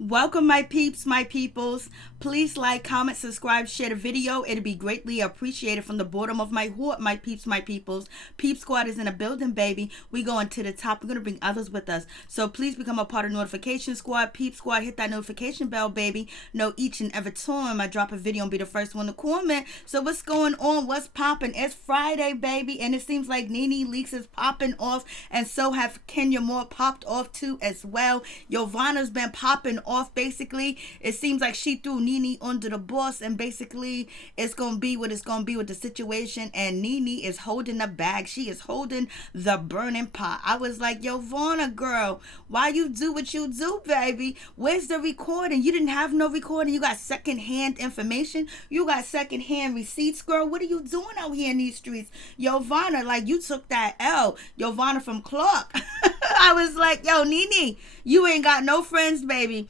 Welcome, my peeps, my peoples. Please like, comment, subscribe, share the video. It'd be greatly appreciated from the bottom of my heart, my peeps, my peoples. Peep Squad is in a building, baby. We going to the top. We're going to bring others with us. So please become a part of Notification Squad. Peep Squad, hit that notification bell, baby. Know each and every time I drop a video and be the first one to comment. So what's going on? What's popping? It's Friday, baby. And it seems like NeNe Leakes is popping off. And so have Kenya Moore popped off too as well. Yovanna's been popping off. Basically, it seems like she threw NeNe under the bus, and basically it's gonna be what it's gonna be with the situation. And NeNe is holding the bag. She is holding the burning pot. I was like, Yovanna, girl, why you do what you do, baby? Where's the recording? You didn't have no recording. You got secondhand information. You got secondhand receipts, girl. What are you doing out here in these streets, Yovanna? Like, you took that L, Yovanna from Clark. I was like, yo, NeNe, you ain't got no friends, baby.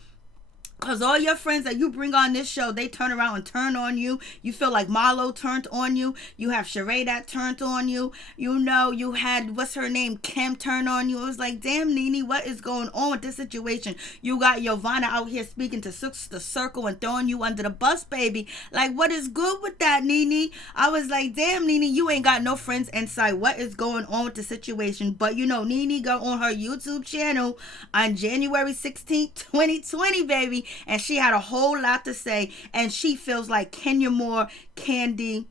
Because all your friends that you bring on this show, they turn around and turn on you. You feel like Marlo turned on you. You have Sheree that turned on you. You know, you had, what's her name, Kim turn on you. It was like, damn, NeNe, what is going on with this situation? You got Yovanna out here speaking to the circle and throwing you under the bus, baby. Like, what is good with that, NeNe? I was like, damn, NeNe, you ain't got no friends inside. What is going on with the situation? But, you know, NeNe got on her YouTube channel on January 16th, 2020, baby. And she had a whole lot to say. And she feels like Kenya Moore, Candy,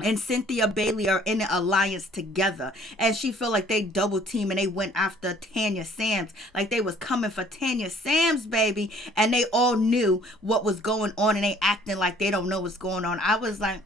and Cynthia Bailey are in an alliance together. And she feel like they double team and they went after Tanya Sams. Like they was coming for Tanya Sams, baby. And they all knew what was going on and they acting like they don't know what's going on. I was like,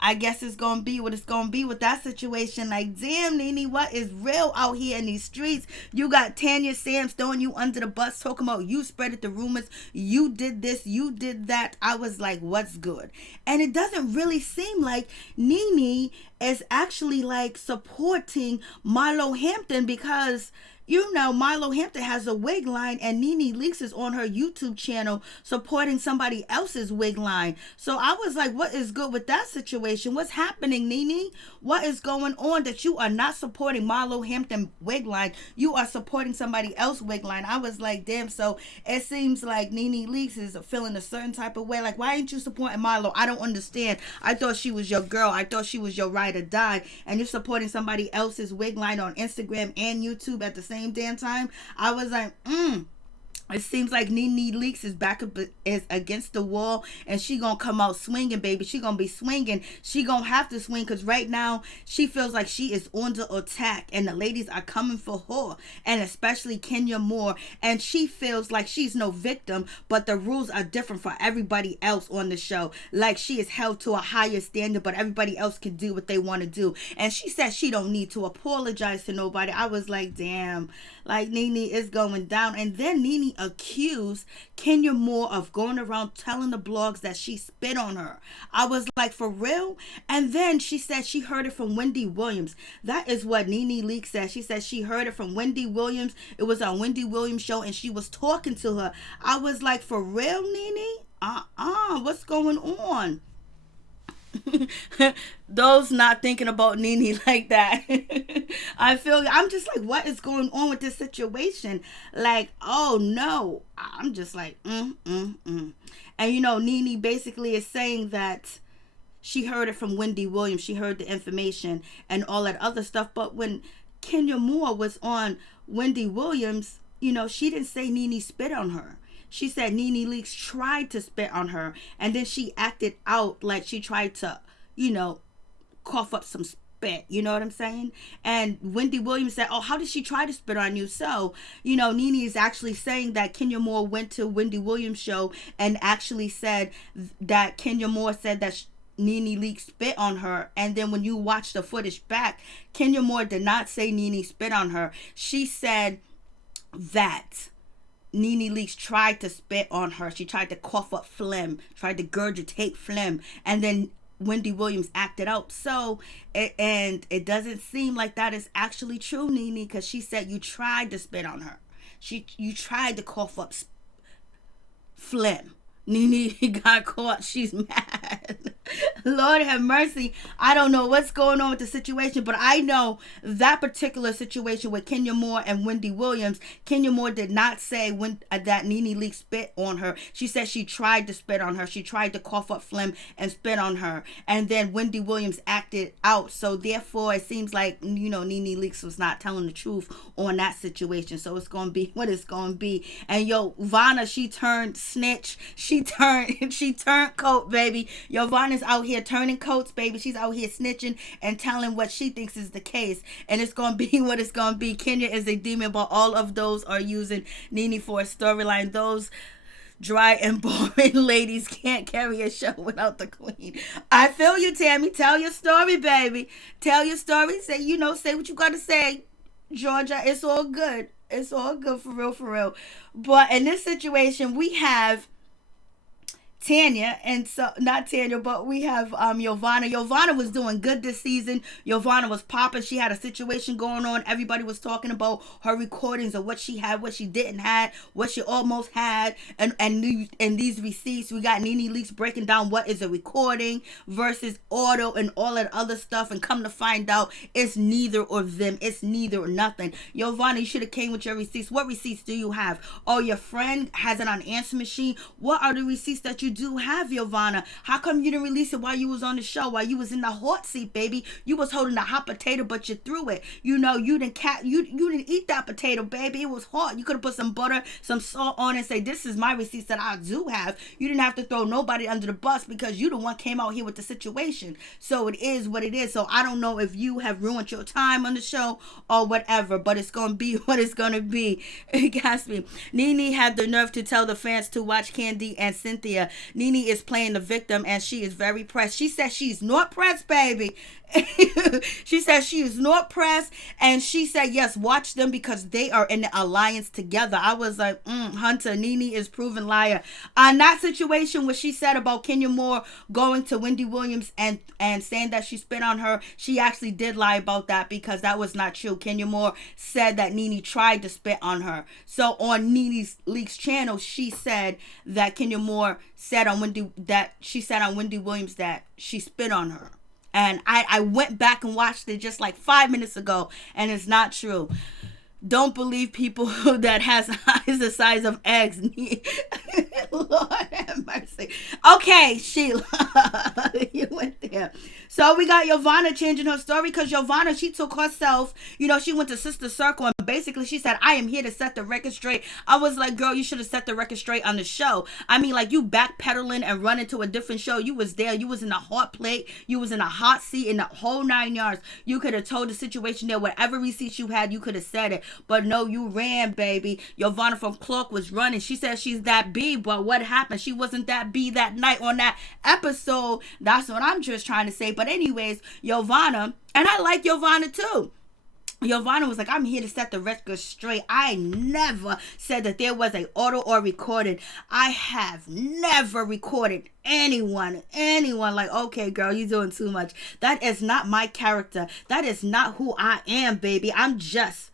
I guess it's going to be what it's going to be with that situation. Like, damn, NeNe, what is real out here in these streets? You got Tanya Sams throwing you under the bus, talking about you spreaded the rumors, you did this, you did that. I was like, what's good? And it doesn't really seem like NeNe is actually like supporting Milo Hampton, because you know, Milo Hampton has a wig line and NeNe Leakes is on her YouTube channel supporting somebody else's wig line. So I was like, what is good with that situation? What's happening, NeNe? What is going on that you are not supporting Milo Hampton wig line? You are supporting somebody else's wig line. I was like, damn. So it seems like NeNe Leakes is feeling a certain type of way. Like, why ain't you supporting Milo? I don't understand. I thought she was your girl. I thought she was your ride or die. And you're supporting somebody else's wig line on Instagram and YouTube at the same damn time. I was like, it seems like NeNe Leakes is back up, is against the wall, and she gonna come out swinging, baby. She gonna be swinging. She gonna have to swing, because right now she feels like she is under attack and the ladies are coming for her, and especially Kenya Moore, and she feels like she's no victim, but the rules are different for everybody else on the show. Like, she is held to a higher standard, but everybody else can do what they want to do. And she said she don't need to apologize to nobody. I was like, damn, like NeNe is going down. And then NeNe accused Kenya Moore of going around telling the blogs that she spit on her. I was like, for real? And then she said she heard it from Wendy Williams. That is what NeNe Leakes said. She said she heard it from Wendy Williams. It was on Wendy Williams' show and she was talking to her. I was like, for real, NeNe? What's going on? Those not thinking about NeNe like that. I'm just like, what is going on with this situation? Like, oh no. I'm just like, And you know, NeNe basically is saying that she heard it from Wendy Williams. She heard the information and all that other stuff. But when Kenya Moore was on Wendy Williams, you know, she didn't say NeNe spit on her. She said NeNe Leakes tried to spit on her, and then she acted out like she tried to, you know, cough up some spit. You know what I'm saying? And Wendy Williams said, oh, how did she try to spit on you? So, you know, NeNe is actually saying that Kenya Moore went to Wendy Williams' show and actually said that Kenya Moore said that NeNe Leakes spit on her. And then when you watch the footage back, Kenya Moore did not say NeNe spit on her. She said that NeNe Leakes tried to spit on her. She tried to cough up phlegm, tried to gurgitate phlegm, and then Wendy Williams acted out. So, and it doesn't seem like that is actually true, NeNe, because she said you tried to spit on her. You tried to cough up phlegm. NeNe got caught. She's mad. Lord have mercy. I don't know what's going on with the situation, but I know that particular situation with Kenya Moore and Wendy Williams. Kenya Moore did not say that NeNe Leakes spit on her. She said she tried to spit on her. She tried to cough up phlegm and spit on her. And then Wendy Williams acted out. So therefore, it seems like, NeNe Leakes was not telling the truth on that situation. So it's going to be what it's going to be. And Yovanna, she turned snitch. She turned coat, baby. Yovanna's out here turning coats, baby. She's out here snitching and telling what she thinks is the case. And it's going to be what it's going to be. Kenya is a demon, but all of those are using NeNe for a storyline. Those dry and boring ladies can't carry a show without the queen. I feel you, Tammy. Tell your story, baby. Tell your story. Say, say what you got to say, Georgia. It's all good. It's all good, for real, for real. But in this situation, we have Tanya, and so not Tanya, but we have Yovanna. Yovanna was doing good this season. Yovanna was popping. She had a situation going on. Everybody was talking about her recordings of what she had, what she didn't have, what she almost had, and these receipts. We got NeNe Leakes breaking down what is a recording versus auto and all that other stuff. And come to find out, it's neither or them. It's neither or nothing. Yovanna, you should have came with your receipts. What receipts do you have? Oh, your friend has it on answer machine. What are the receipts that you do have, Yovanna? How come you didn't release it while you was on the show, while you was in the hot seat, baby? You was holding the hot potato, but you threw it. You didn't eat that potato, baby. It was hot. You could have put some butter, some salt on it and say, this is my receipts that I do have. You didn't have to throw nobody under the bus because you the one came out here with the situation. So it is what it is. So I don't know if you have ruined your time on the show or whatever, but it's going to be what it's going to be. Gasp. NeNe had the nerve to tell the fans to watch Candy and Cynthia. NeNe is playing the victim and she is very pressed. She said she's not pressed, baby. She said she is not pressed, and she said yes, watch them because they are in the alliance together. I was like, Hunter, NeNe is proven liar. On that situation, what she said about Kenya Moore going to Wendy Williams and saying that she spit on her, she actually did lie about that because that was not true. Kenya Moore said that NeNe tried to spit on her. So on NeNe Leakes channel, she said that Kenya Moore said on Wendy Williams that she spit on her. And I went back and watched it just like 5 minutes ago, and it's not true. Don't believe people that has eyes the size of eggs. Lord have mercy. Okay, Sheila, you went there. So we got Yovanna changing her story because Yovanna, she took herself, she went to Sister Circle and basically she said, I am here to set the record straight. I was like, girl, you should have set the record straight on the show. I mean, like, you backpedaling and running to a different show. You was there. You was in a hot plate. You was in a hot seat in the whole 9 yards. You could have told the situation there. Whatever receipts you had, you could have said it. But no, you ran, baby. Yovanna from Clark was running. She said she's that B, but what happened? She wasn't that B that night on that episode. That's what I'm just trying to say. But anyways, Yovanna, and I like Yovanna too. Yovanna was like, I'm here to set the record straight. I never said that there was a auto or recorded. I have never recorded anyone like, okay, girl, you're doing too much. That is not my character. That is not who I am, baby. I'm just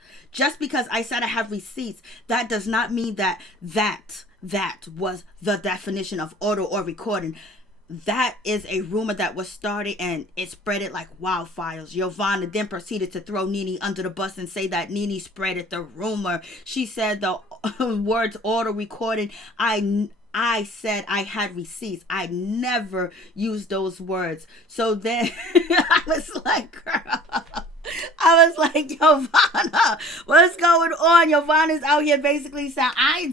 because I said I have receipts, that does not mean that was the definition of auto or recording. That is a rumor that was started and it spread it like wildfires. Yovanna then proceeded to throw NeNe under the bus and say that NeNe spread it the rumor. She said the words auto recording. I said I had receipts. I never used those words. So then I was like, girl. I was like, Yovanna, what's going on? Yovanna's out here basically saying, I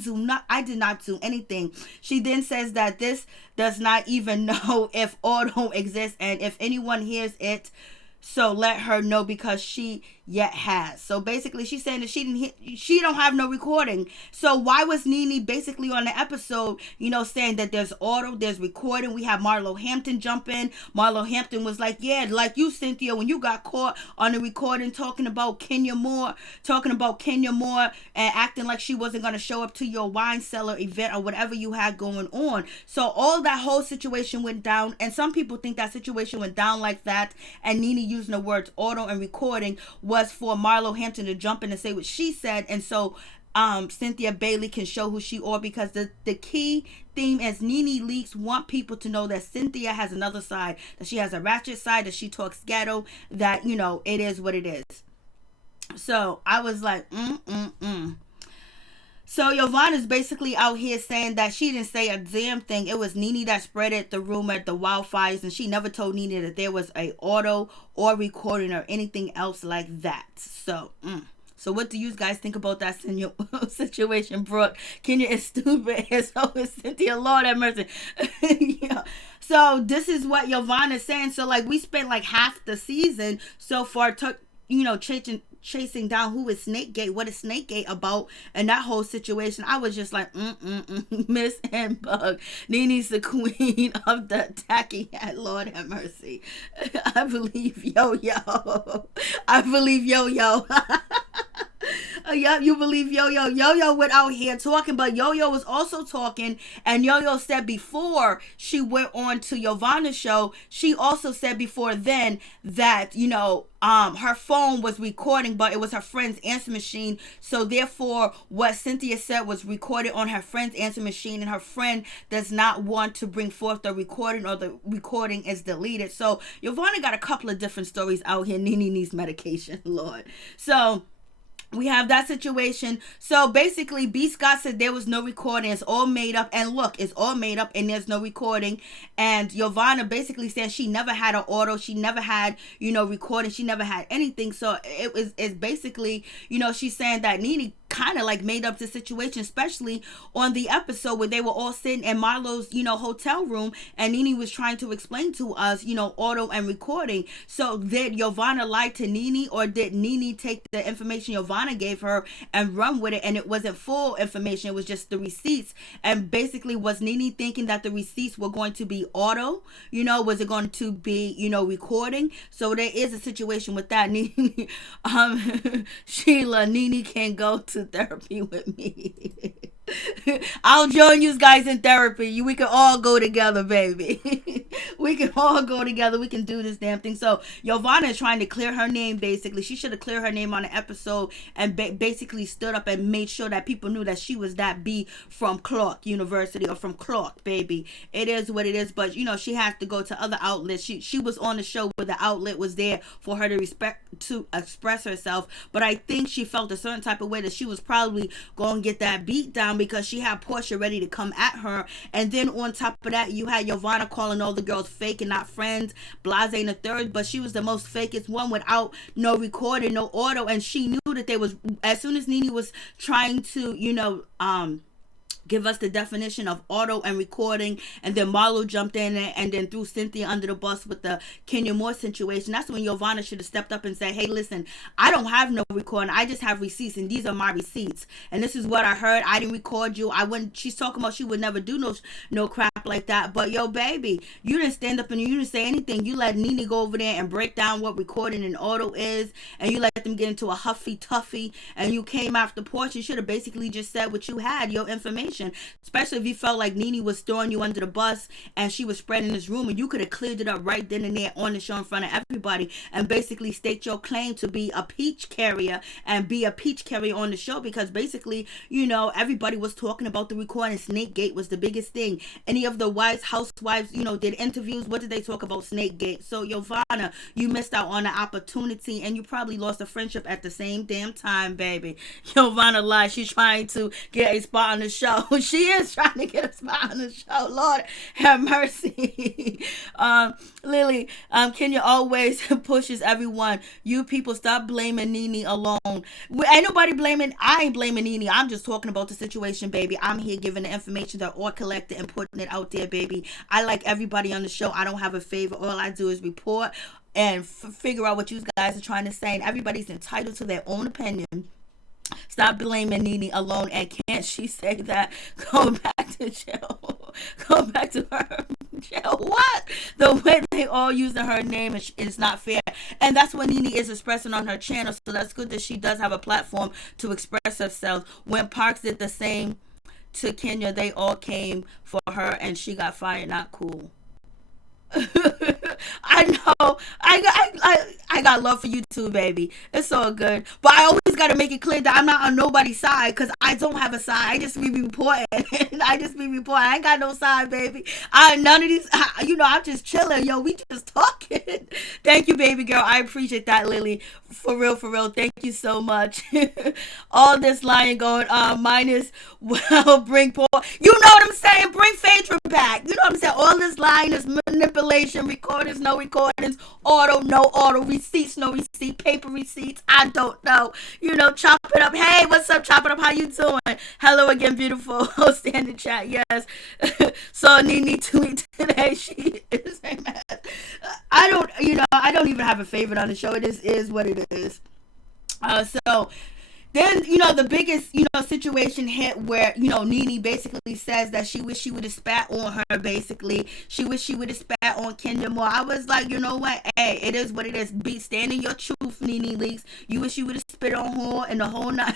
did not do anything. She then says that this does not even know if auto exists and if anyone hears it, so let her know because she yet has. So basically she's saying that she don't have no recording. So why was NeNe basically on the episode, saying that there's auto, there's recording? We have Marlo Hampton jump in. Marlo Hampton was like, yeah, like you, Cynthia, when you got caught on the recording talking about Kenya Moore and acting like she wasn't going to show up to your wine cellar event or whatever you had going on. So all that whole situation went down, and some people think that situation went down like that, and NeNe using the words auto and recording was for Marlo Hampton to jump in and say what she said. And so Cynthia Bailey can show who she are, because the key theme is NeNe Leakes want people to know that Cynthia has another side, that she has a ratchet side, that she talks ghetto, that, you know, it is what it is. So I was like, So Yovanna's basically out here saying that she didn't say a damn thing. It was NeNe that spread it, the rumor at the wildfires, and she never told NeNe that there was a auto or recording or anything else like that. So, So what do you guys think about that situation, Brooke? Kenya is stupid, and so is Cynthia. Lord have mercy. Yeah. So this is what Yovanna is saying. So like we spent like half the season so far, chasing down who is Snakegate, what is Snakegate about, and that whole situation. I was just like, Miss and Bug. NeNe's the queen of the tacky hat. Lord have mercy. I believe Yo-Yo. I believe Yo-Yo. Yeah, you believe Yo-Yo. Yo-Yo went out here talking, but Yo-Yo was also talking, and Yo-Yo said before she went on to Yovanna's show, she also said before then that, you know, her phone was recording, but it was her friend's answer machine. So therefore, what Cynthia said was recorded on her friend's answer machine, and her friend does not want to bring forth the recording, or the recording is deleted. So Yovanna got a couple of different stories out here. NeNe needs medication, Lord. So we have that situation. So basically, B. Scott said there was no recording. It's all made up. And look, it's all made up and there's no recording. And Yovanna basically said she never had an auto. She never had, you know, recording. She never had anything. So it's basically, you know, she's saying that NeNe kind of like made up the situation, especially on the episode where they were all sitting in Marlo's, you know, hotel room, and NeNe was trying to explain to us, you know, auto and recording. So did Yovanna lie to NeNe, or did NeNe take the information Yovanna gave her and run with it, and it wasn't full information, it was just the receipts? And basically, was NeNe thinking that the receipts were going to be auto, you know, was it going to be, you know, recording? So there is a situation with that. NeNe, Sheila, NeNe can go to therapy with me. I'll join you guys in therapy. We can all go together, baby. We can all go together. We can do this damn thing. So Yovanna is trying to clear her name, basically. She should have cleared her name on the episode and basically stood up and made sure that people knew that she was that B from Clark University, or from Clark, baby. It is what it is. But, you know, she has to go to other outlets. She was on the show where the outlet was there for her to express herself. But I think she felt a certain type of way that she was probably going to get that beat down, because she had Portia ready to come at her. And then on top of that, you had Yovanna calling all the girls fake and not friends, blase and the third, but she was the most fakest one without no recording, no auto. And she knew that they was, as soon as NeNe was trying to, you know, give us the definition of auto and recording, and then Marlo jumped in and then threw Cynthia under the bus with the Kenya Moore situation. That's when Yovanna should have stepped up and said, hey, listen, I don't have no recording. I just have receipts, and these are my receipts. And this is what I heard. I didn't record you. I wouldn't. She's talking about she would never do no crap like that. But yo, baby, you didn't stand up and you didn't say anything. You let NeNe go over there and break down what recording and auto is, and you let them get into a huffy tuffy, and you came after Portia. You should have basically just said what you had, your information. Especially if you felt like NeNe was throwing you under the bus and she was spreading this rumor, you could have cleared it up right then and there on the show in front of everybody, and basically state your claim to be a peach carrier and be a peach carrier on the show. Because basically, you know, everybody was talking about the recording. Snakegate was the biggest thing. Any of the housewives, you know, did interviews. What did they talk about? Snakegate. So Yovanna, you missed out on the opportunity, and you probably lost a friendship at the same damn time, baby. Yovanna lied. She's trying to get a spot on the show. She is trying to get a spot on the show. Lord have mercy. Lily, Kenya always pushes everyone. You people stop blaming NeNe alone. Ain't nobody blaming. I ain't blaming NeNe. I'm just talking about the situation, baby. I'm here giving the information that all collected and putting it out there, baby. I like everybody on the show. I don't have a favor. All I do is report and figure out what you guys are trying to say. And everybody's entitled to their own opinion. Stop blaming NeNe alone. And can't she say that? Go back to jail. Go back to her jail. What? The way they all using her name is not fair. And that's what NeNe is expressing on her channel. So that's good that she does have a platform to express herself. When Parks did the same to Kenya, they all came for her and she got fired. Not cool. I know. I got love for you too, baby. It's all good. But I always got to make it clear that I'm not on nobody's side because I don't have a side. I just be reporting. I ain't got no side, baby. None of these, I'm just chilling. Yo, we just talking. Thank you, baby girl. I appreciate that, Lily. For real, for real. Thank you so much. All this lying going on, minus, well, bring Paul. You know what I'm saying? Bring Phaedra back. You know what I'm saying? All this lying, this manipulation, recordings, no recordings, auto, no auto, receipts, no receipt, paper receipts. I don't know. Chop it up. Hey, what's up? Chop it up. How you doing? Hello again, beautiful. Stand in chat. Yes. So NeNe tweet today. She is a mess. I don't even have a favorite on the show. It is what it is. So then, the biggest, situation hit where, NeNe basically says that she wished she would have spat on her, basically. She wished she would have spat on Kenya more. I was like, you know what? Hey, it is what it is. Stand in your truth, NeNe Leakes. You wish you would have spit on her and the whole 9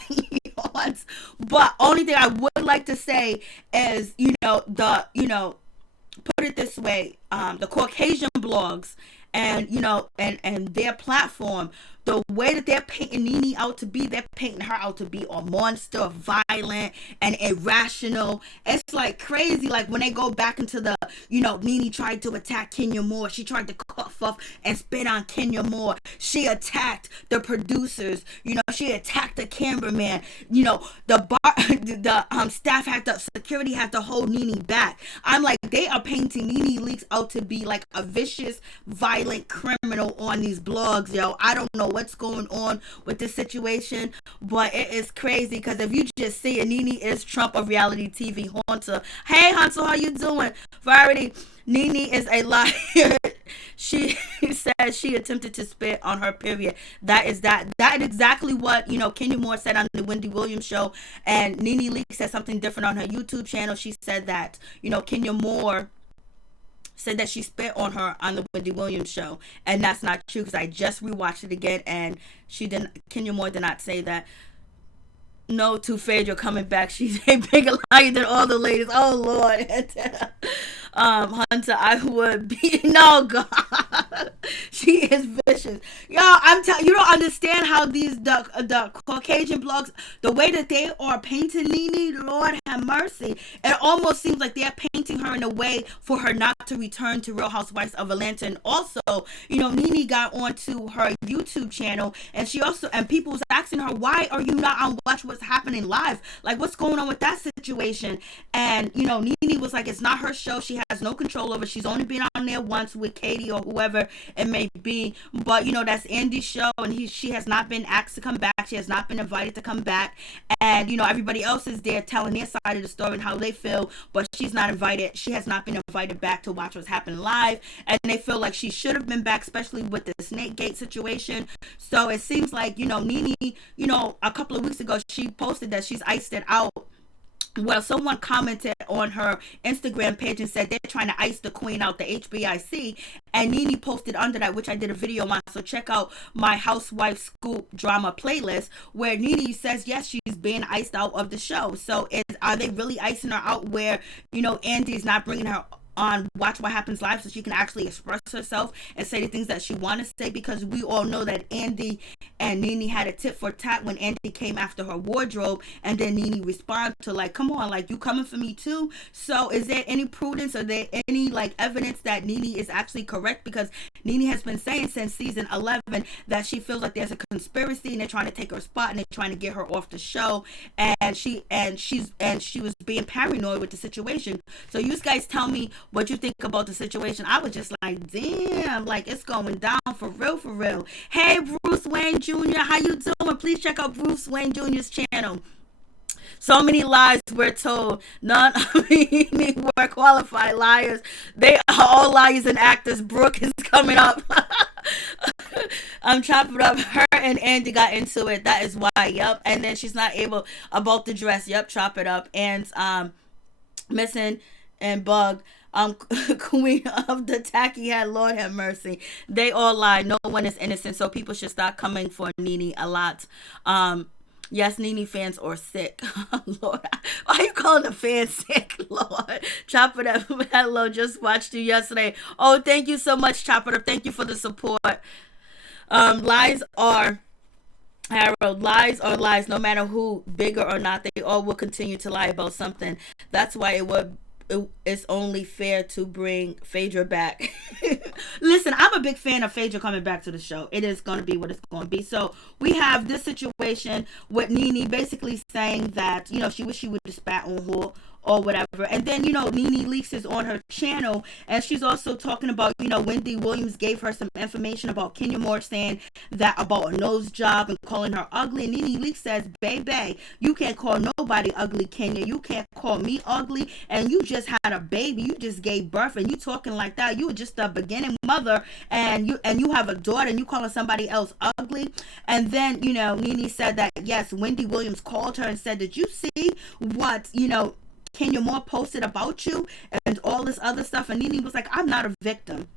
yards. But only thing I would like to say is, put it this way, the Caucasian blogs and, and their platform, the way that they're painting NeNe out to be, they're painting her out to be a monster, violent, and irrational. It's like crazy. Like when they go back into the, NeNe tried to attack Kenya Moore. She tried to cuff up and spit on Kenya Moore. She attacked the producers. She attacked the cameraman. The staff had to, security had to hold NeNe back. I'm like, they are painting NeNe Leakes out to be like a vicious, violent criminal on these blogs, yo. I don't know what's going on with this situation, but it is crazy because if you just see it, NeNe is Trump of reality TV. Hunter, hey Hunter, how you doing? Variety, NeNe is a liar. She says she attempted to spit on her, period. That is exactly what Kenya Moore said on the Wendy Williams show, and NeNe Leakes said something different on her YouTube channel. She said that Kenya Moore said that she spit on her on the Wendy Williams show, and that's not true because I just rewatched it again, and Kenya Moore did not say that. No, to Phaedra coming back, she's a bigger liar than all the ladies. Oh Lord. Hunter, I would be, no, God, she is vicious. Yo, I'm telling you, don't understand how these the Caucasian blogs, the way that they are painting NeNe, Lord have mercy. It almost seems like they're painting her in a way for her not to return to Real Housewives of Atlanta. And also, NeNe got onto her YouTube channel, and people was asking her, why are you not on Watch What's Happening Live? Like, what's going on with that situation? And NeNe was like, it's not her show. She has no control over. She's only been on there once with Katie or whoever it may be. But that's Andy's show, and she has not been asked to come back. She has not been invited to come back. And everybody else is there telling their side of the story and how they feel, but she's not invited. She has not been invited back to Watch What's Happening Live, and they feel like she should have been back, especially with the Snakegate situation. So it seems like NeNe, a couple of weeks ago she posted that she's iced it out. Well, someone commented on her Instagram page and said they're trying to ice the queen out, the HBIC, and NeNe posted under that, which I did a video on. So check out my Housewife Scoop drama playlist where NeNe says yes, she's being iced out of the show. So are they really icing her out where Andy's not bringing her on Watch What Happens Live so she can actually express herself and say the things that she wants to say? Because we all know that Andy and NeNe had a tit for tat when Andy came after her wardrobe, and then NeNe responded to like, come on, like, you coming for me too? So is there any prudence, or there any evidence that NeNe is actually correct? Because NeNe has been saying since season 11 that she feels like there's a conspiracy and they're trying to take her spot and they're trying to get her off the show, and she was being paranoid with the situation. So you guys tell me what you think about the situation. I was just like, damn, it's going down for real, for real. Hey, Bruce Wayne Jr., how you doing? Please check out Bruce Wayne Jr.'s channel. So many lies we're told. None of me were qualified liars. They are all liars and actors. Brooke is coming up. I'm chopping up. Her and Andy got into it. That is why. Yep. And then she's not able about the dress. Yep. Chop it up. And Missing and Bug. Queen of the tacky head, Lord have mercy. They all lie. No one is innocent, so people should stop coming for NeNe a lot. Yes, NeNe fans are sick. Lord, why are you calling the fans sick? Lord. Chop It Up. Hello, just watched you yesterday. Oh, thank you so much, Chop It Up. Thank you for the support. Lies are Harold, lies are lies, no matter who, bigger or not, they all will continue to lie about something. That's why it's only fair to bring Phaedra back. Listen, I'm a big fan of Phaedra coming back to the show. It is going to be what it's going to be. So we have this situation with NeNe basically saying that, she wish she would have spat on her or whatever. And then, NeNe Leakes is on her channel, and she's also talking about, Wendy Williams gave her some information about Kenya Moore, saying that about a nose job and calling her ugly. And NeNe Leakes says, baby, you can't call nobody ugly, Kenya. You can't call me ugly, and you just had a baby. You just gave birth, and you talking like that. You were just a beginning mother, and you have a daughter, and you calling somebody else ugly. And then, NeNe said that, yes, Wendy Williams called her and said, did you see what, Kenya Moore posted about you and all this other stuff? And NeNe was like, I'm not a victim.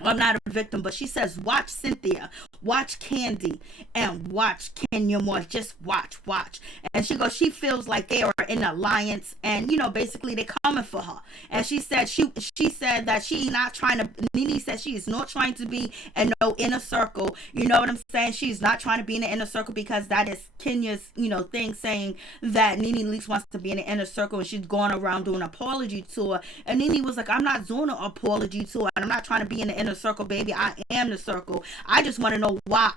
I'm not a victim, but she says, watch Cynthia, watch Candy, and watch Kenya Moore. Just watch. And she goes, she feels like they are in an alliance, and basically they're coming for her. And she said she said that she not trying to. NeNe said she is not trying to be in no inner circle. You know what I'm saying? She's not trying to be in the inner circle because that is Kenya's thing, saying that NeNe Leakes wants to be in the inner circle, and she's going around doing an apology tour. And NeNe was like, I'm not doing an apology tour, and I'm not trying to be in the inner circle, baby. I am the circle. I just want to know why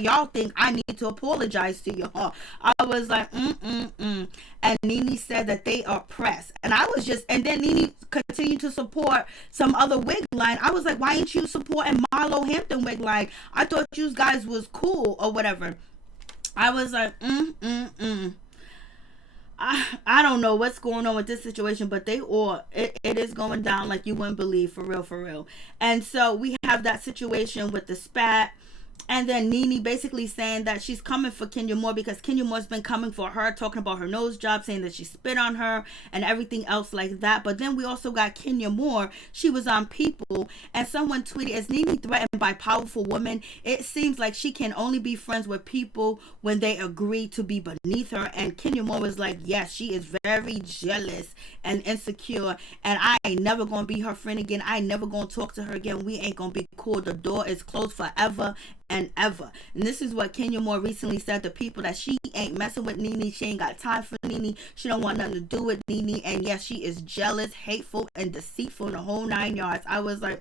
y'all think I need to apologize to y'all. I was like, And NeNe said that they are pressed. And I was and then NeNe continued to support some other wig line. I was like, why ain't you supporting Marlo Hampton wig line? I thought you guys was cool or whatever. I was like, I don't know what's going on with this situation, but it is going down like you wouldn't believe, for real. And so we have that situation with the spat. And then NeNe basically saying that she's coming for Kenya Moore because Kenya Moore's been coming for her, talking about her nose job, saying that she spit on her and everything else like that. But then we also got Kenya Moore. She was on People, and someone tweeted, is NeNe threatened by powerful women? It seems like she can only be friends with people when they agree to be beneath her. And Kenya Moore was like, yes, she is very jealous and insecure, and I ain't never gonna be her friend again. I ain't never gonna talk to her again. We ain't gonna be cool. The door is closed forever and ever. And this is what Kenya Moore recently said to People, that she ain't messing with NeNe. She ain't got time for NeNe. She don't want nothing to do with NeNe. And yes, she is jealous, hateful, and deceitful in the whole 9 yards. I was like,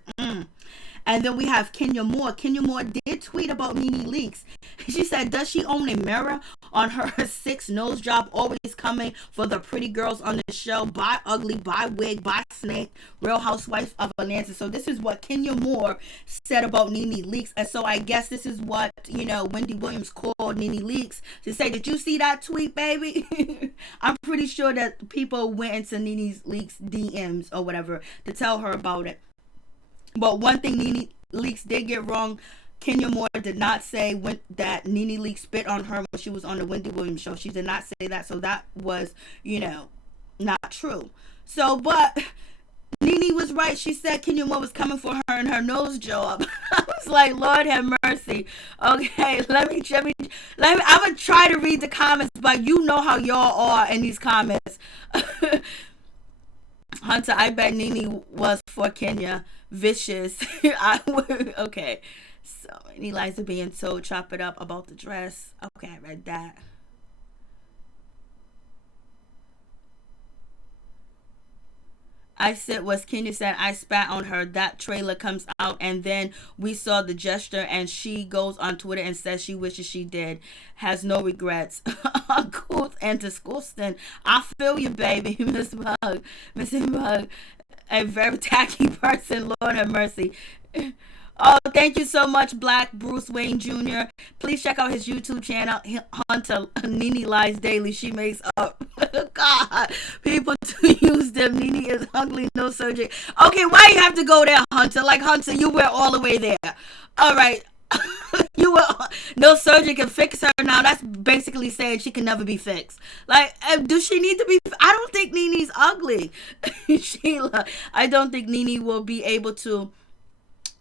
And then we have Kenya Moore. Kenya Moore did tweet about NeNe Leakes. She said, does she own a mirror on her 6 nose job, always coming for the pretty girls on the show? Buy ugly, buy wig, buy snake, Real Housewives of Atlanta. So this is what Kenya Moore said about NeNe Leakes. And so I guess this is what, Wendy Williams called NeNe Leakes to say, did you see that tweet, baby? I'm pretty sure that people went into NeNe Leakes DMs or whatever to tell her about it. But one thing NeNe Leakes did get wrong, Kenya Moore did not say that NeNe Leakes spit on her when she was on the Wendy Williams show. She did not say that. So that was, not true. So, but NeNe was right. She said Kenya Moore was coming for her and her nose job. I was like, Lord have mercy. Okay, let me. I'm going to try to read the comments, but you know how y'all are in these comments. Hunter, I bet NeNe was for Kenya. Vicious. Okay. So, NeNe lies are being told, chop it up about the dress. Okay, I read that. I said, was Kenya said, I spat on her. That trailer comes out, and then we saw the gesture, and she goes on Twitter and says she wishes she did. Has no regrets. Cool and disgusting. I feel you, baby. Miss Bug. A very tacky person. Lord have mercy. Oh, thank you so much, Black Bruce Wayne Jr. Please check out his YouTube channel, Hunter NeNe Lies Daily. She makes up. God, people to use them. NeNe is ugly, no surgery. Okay, why you have to go there, Hunter? Like, Hunter, you were all the way there. All right. No surgery can fix her now. That's basically saying she can never be fixed. Like, does she need to be? I don't think NeNe's ugly. Sheila, I don't think NeNe will be able to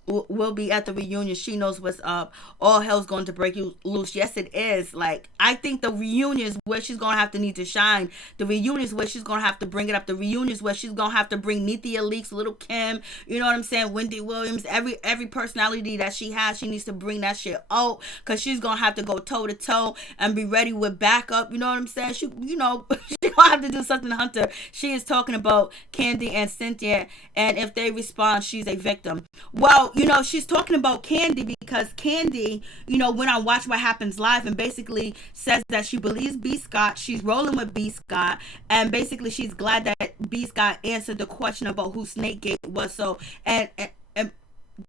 will be at the reunion. She knows what's up. All hell's going to break you loose. Yes, it is. Like, I think the reunion is where she's going to have to need to shine. The reunion is where she's going to have to bring it up. The reunion is where she's going to have to bring NeNe Leakes, Little Kim, you know what I'm saying, Wendy Williams, every personality that she has, she needs to bring that shit out, because she's going to have to go toe to toe and be ready with backup, you know what I'm saying? She, you know, she's going to have to do something to Hunter. She is talking about Kandi and Cynthia, and if they respond, she's a victim. Well, you know, she's talking about Kandi because Kandi, you know, went on Watch What Happens Live and basically says that she believes B. Scott. She's rolling with B. Scott. And basically she's glad that B. Scott answered the question about who Snakegate was. So, and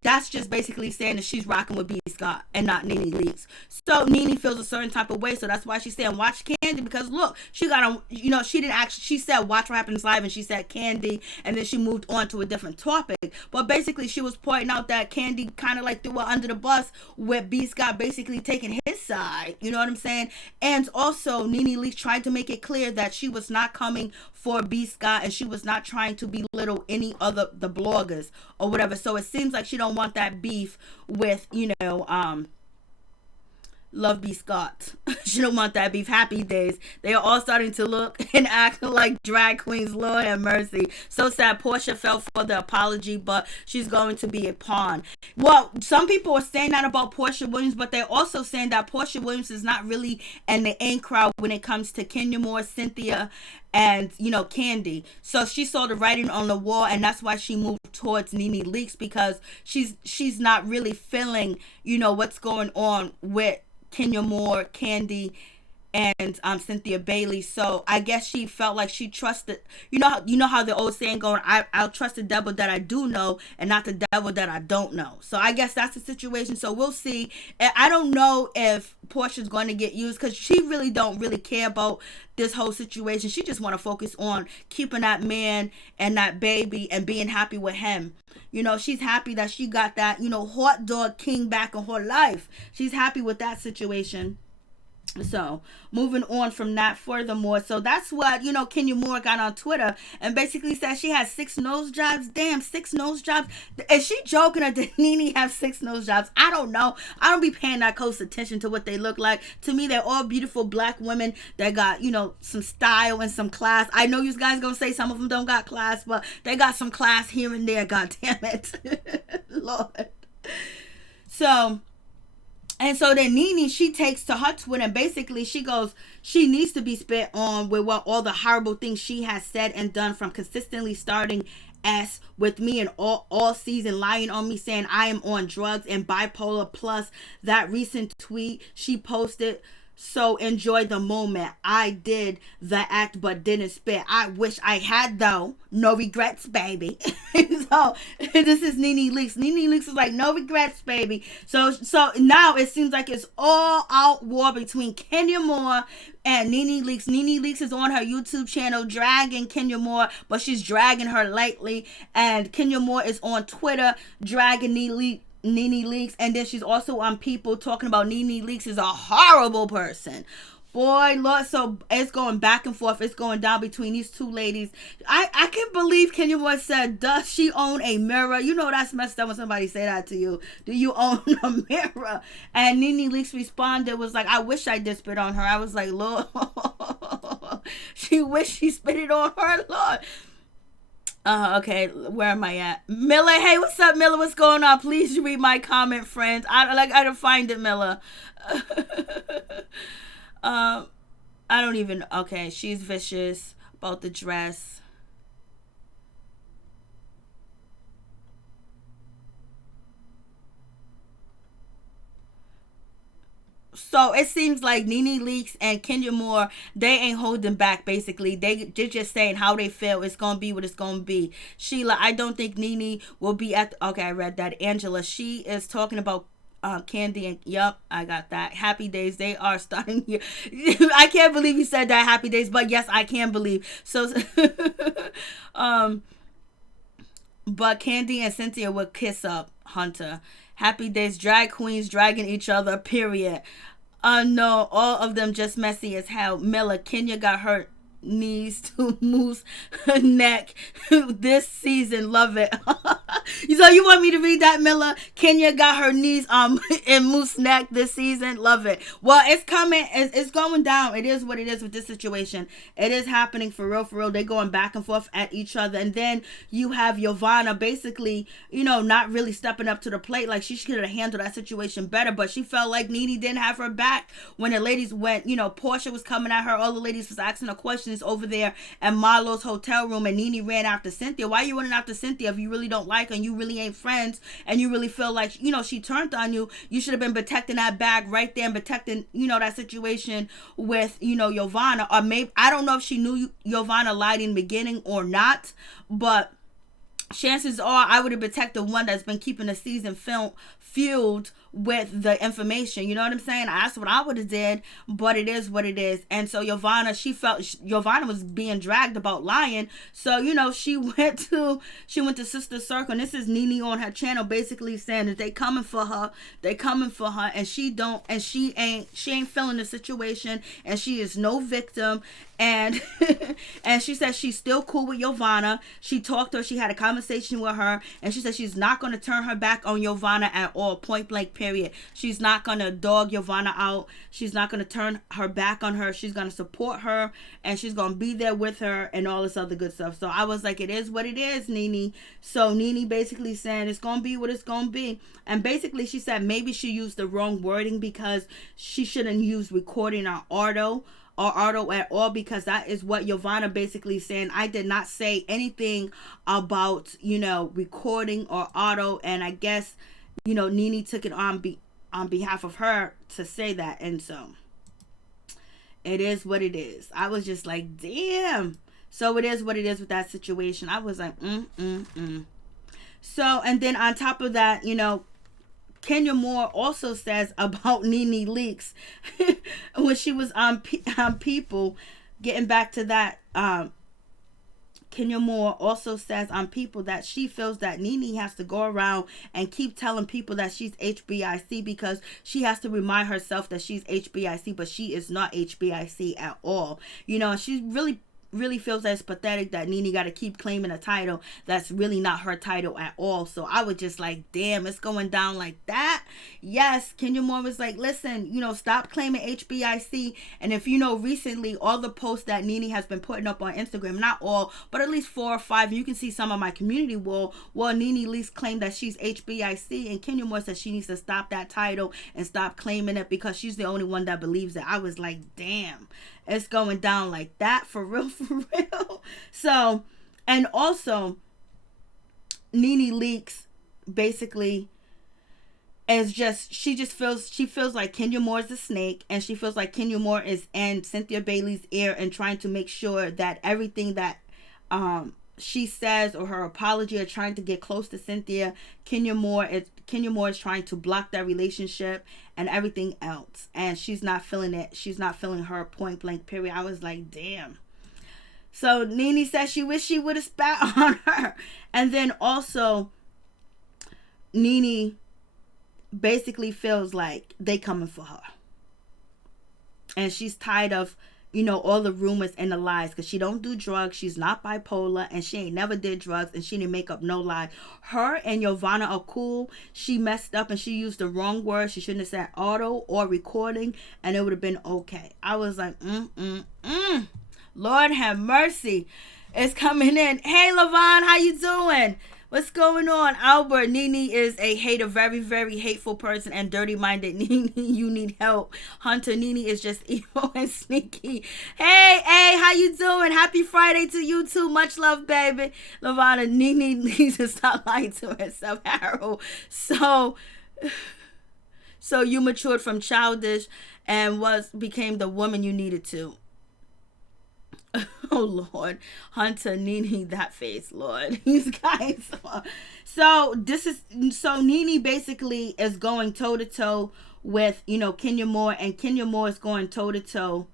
that's just basically saying that she's rocking with B. Scott and not NeNe Leakes. So NeNe feels a certain type of way. So that's why she's saying watch Kandi, because look, she got on, you know, she didn't actually, she said Watch What Happens Live and she said Kandi, and then she moved on to a different topic. But basically she was pointing out that Kandi kind of like threw her under the bus with B. Scott basically taking his side. You know what I'm saying? And also NeNe Leakes tried to make it clear that she was not coming for B. Scott and she was not trying to belittle any other the bloggers or whatever. So it seems like she don't want that beef with, you know, Love B. Scott. She don't want that beef. Happy Days. They are all starting to look and act like drag queens. Lord have mercy. So sad. Portia fell for the apology, but she's going to be a pawn. Well, some people are saying that about Portia Williams, but they're also saying that Portia Williams is not really in the in crowd when it comes to Kenya Moore, Cynthia, and, you know, Kandi. So she saw the writing on the wall, and that's why she moved towards NeNe Leakes, because she's not really feeling, you know, what's going on with Kenya Moore, Kandi, and Cynthia Bailey. So I guess she felt like she trusted, you know how the old saying going, I'll trust the devil that I do know and not the devil that I don't know. So I guess that's the situation. So we'll see. I don't know if Portia's going to get used, because she really don't really care about this whole situation. She just want to focus on keeping that man and that baby and being happy with him. You know, she's happy that she got that, you know, hot dog king back in her life. She's happy with that situation. So moving on from that, furthermore, so that's what, you know, Kenya Moore got on Twitter and basically said she has 6 nose jobs. Damn, 6 nose jobs. Is she joking, or did NeNe have 6 nose jobs? I don't know. I don't be paying that close attention to what they look like. To me, they're all beautiful black women that got, you know, some style and some class. I know you guys gonna say some of them don't got class, but they got some class here and there. God damn it. Lord. So then NeNe, she takes to her Twitter and basically she goes, she needs to be spit on with what all the horrible things she has said and done, from consistently starting S with me and all season, lying on me, saying I am on drugs and bipolar, plus that recent tweet she posted. So enjoy the moment. I did the act but didn't spit. I wish I had, though. No regrets, baby. So this is NeNe Leakes. NeNe Leakes is like, no regrets, baby. So now it seems like it's all out war between Kenya Moore and NeNe Leakes. NeNe Leakes is on her YouTube channel dragging Kenya Moore, but she's dragging her lightly. And Kenya Moore is on Twitter dragging NeNe Leakes, and then she's also on People talking about NeNe Leakes is a horrible person. Boy, Lord, so it's going back and forth. It's going down between these two ladies. I can't believe Kenya Moore said, does she own a mirror? You know that's messed up when somebody say that to you. Do you own a mirror? And NeNe Leakes responded, was like, I wish I did spit on her. I was like, Lord. She wished she spit it on her, Lord. Okay, where am I at? Miller, hey, what's up, Miller? What's going on? Please read my comment, friends. I don't find it, Miller. I don't even, okay, she's vicious about the dress. So it seems like NeNe Leakes and Kenya Moore, they ain't holding back, basically. They're just saying how they feel. It's going to be what it's going to be. Sheila, I don't think NeNe will be at... Okay, I read that. Angela, she is talking about Kandi and... Yup, I got that. Happy Days, they are starting here. I can't believe you said that, Happy Days, but yes, I can believe. So... but Kandi and Cynthia will kiss up Hunter. Happy Days, drag queens dragging each other, period. No, all of them just messy as hell. Miller, Kenya got hurt knees to Moose neck this season. Love it. So you want me to read that, Miller? Kenya got her knees in Moose neck this season. Love it. Well, it's coming. It's going down. It is what it is with this situation. It is happening for real, for real. They're going back and forth at each other. And then you have Yovanna basically, not really stepping up to the plate. Like, she should have handled that situation better. But she felt like NeNe didn't have her back when the ladies went, Portia was coming at her. All the ladies was asking her questions over there at Marlo's hotel room. And NeNe ran after Cynthia. Why you running after Cynthia if you really don't like her and you really ain't friends and you really feel like, she turned on you? You should have been protecting that bag right there and protecting, that situation with, Yovanna. Or maybe, I don't know if she knew Yovanna lied in the beginning or not, but chances are I would have protected one that's been keeping the season fueled with the information. You know what I'm saying? That's what I would have did, but it is what it is. And so Yovanna, she felt Yovanna was being dragged about lying. So, she went to Sister Circle. And this is NeNe on her channel basically saying that they coming for her. And she ain't feeling the situation, and she is no victim. And and she said she's still cool with Yovanna. She talked to her, she had a conversation with her, and she said she's not going to turn her back on Yovanna at all, point blank period. She's not going to dog Yovanna out. She's not going to turn her back on her. She's going to support her, and she's going to be there with her and all this other good stuff. So I was like, it is what it is, NeNe. So NeNe basically saying it's going to be what it's going to be. And basically she said maybe she used the wrong wording because she shouldn't use recording or auto at all, because that is what Yovanna basically saying. I did not say anything about, recording or auto, and I guess, NeNe took it on behalf of her to say that, and so it is what it is. I was just like, damn. So it is what it is with that situation. I was like, So, and then on top of that, Kenya Moore also says about NeNe Leakes when she was on People, getting back to that, Kenya Moore also says on People that she feels that NeNe has to go around and keep telling people that she's HBIC because she has to remind herself that she's HBIC, but she is not HBIC at all. She's really feels that it's pathetic that NeNe got to keep claiming a title that's really not her title at all. So I was just like, damn, it's going down like that. Yes, Kenya Moore was like, listen, stop claiming HBIC. And if recently all the posts that NeNe has been putting up on Instagram, not all, but at least 4 or 5, you can see some of my community wall, NeNe at least claimed that she's HBIC, and Kenya Moore says she needs to stop that title and stop claiming it because she's the only one that believes it. I was like, damn, it's going down like that, for real, for real. So, and also, NeNe Leakes basically is she feels like Kenya Moore is a snake, and she feels like Kenya Moore is in Cynthia Bailey's ear and trying to make sure that everything that she says or her apology or trying to get close to Cynthia, Kenya Moore is trying to block that relationship and everything else, and she's not feeling it. She's not feeling her, point blank period. I was like, damn. So NeNe says she wished she would have spat on her. And then also NeNe basically feels like they coming for her, and she's tired of all the rumors and the lies, because she don't do drugs, she's not bipolar, and she ain't never did drugs, and she didn't make up no lie. Her and Yovanna are cool. She messed up and she used the wrong word. She shouldn't have said auto or recording, and it would have been okay. I was like, Lord have mercy. It's coming in. Hey, Levon, how you doing? What's going on? Albert, NeNe is a hater, very, very hateful person and dirty-minded. NeNe, you need help. Hunter, NeNe is just evil and sneaky. Hey, how you doing? Happy Friday to you too. Much love, baby. Lavana, NeNe needs to stop lying to herself, Harold. So you matured from childish and became the woman you needed to. Oh Lord, Hunter, NeNe, that face, Lord, these guys. So NeNe basically is going toe to toe with Kenya Moore, and Kenya Moore is going toe to toe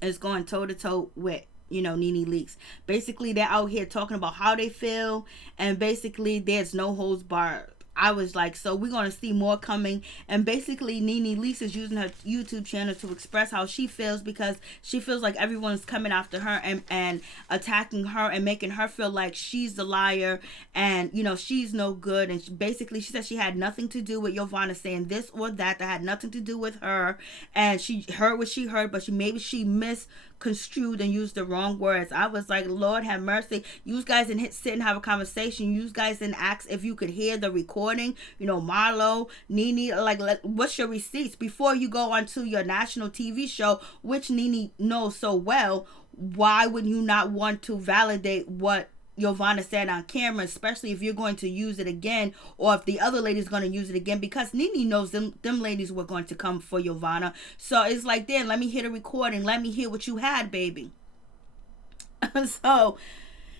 with NeNe Leakes. Basically, they're out here talking about how they feel, and basically there's no holds barred I was like, so we're going to see more coming. And basically, NeNe I is using her YouTube channel to express how she feels, because she feels like everyone's coming after her and attacking her and making her feel like she's the liar and, you know, she's no good. And basically, she said she had nothing to do with Yovanna saying this or that had nothing to do with her. And she heard what she heard, but maybe she misconstrued and used the wrong words. I was like, Lord have mercy. You guys didn't sit and have a conversation. You guys didn't ask if you could hear the recording. You know, Marlo, NeNe, like, what's your receipts? Before you go onto your national TV show, which NeNe knows so well, why would you not want to validate what Yovanna said on camera, especially if you're going to use it again, or if the other lady's going to use it again, because NeNe knows them ladies were going to come for Yovanna. So it's like, then let me hear the recording. Let me hear what you had, baby.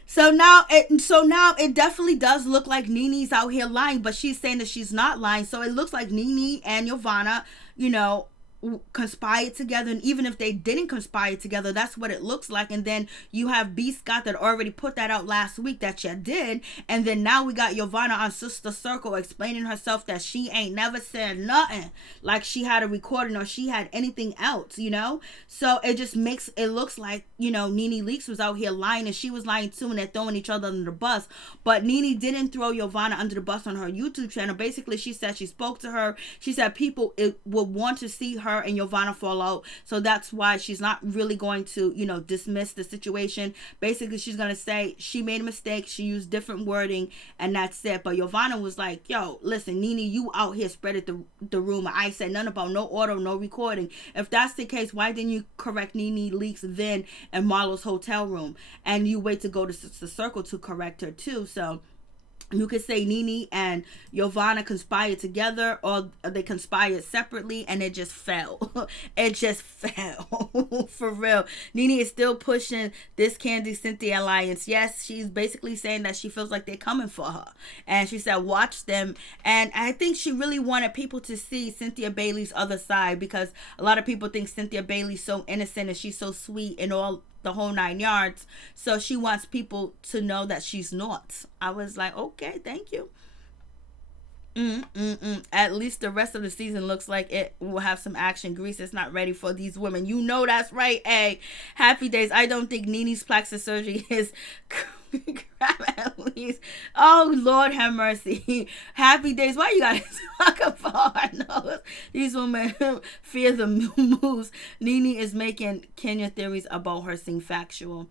So now it definitely does look like NeNe's out here lying, but she's saying that she's not lying. So it looks like NeNe and Yovanna, you know, conspired together. And even if they didn't conspire together, that's what it looks like. And then you have B Scott that already put that out last week that you did. And then now we got Yovanna on Sister Circle explaining herself that she ain't never said nothing, like she had a recording or she had anything else, you know. So it just makes it looks like, you know, NeNe Leakes was out here lying, and she was lying too, and they're throwing each other under the bus. But NeNe didn't throw Yovanna under the bus on her YouTube channel. Basically, she said she spoke to her. She said people would want to see her and Yovanna fall out, so that's why she's not really going to, you know, dismiss the situation. Basically, she's gonna say she made a mistake, she used different wording, and that's it. But Yovanna was like, yo, listen, NeNe, you out here spreading the rumor. I said nothing about no audio, no recording. If that's the case, why didn't you correct NeNe Leakes then in Marlo's hotel room, and you wait to go to the circle to correct her too? So you could say NeNe and Yovanna conspired together, or they conspired separately, and it just fell. It just fell. For real. NeNe is still pushing this Candy Cynthia alliance. Yes, she's basically saying that she feels like they're coming for her. And she said, watch them. And I think she really wanted people to see Cynthia Bailey's other side, because a lot of people think Cynthia Bailey's so innocent and she's so sweet and all the whole 9 yards. So she wants people to know that she's not. I was like, okay, thank you. At least the rest of the season looks like it will have some action. Greece is not ready for these women. You know that's right. Hey, Happy Days. I don't think NeNe's plastic surgery is at least. Oh, Lord have mercy. Happy Days. Why you guys talk about our nose? These women fear the moves. NeNe is making Kenya theories about her seem factual.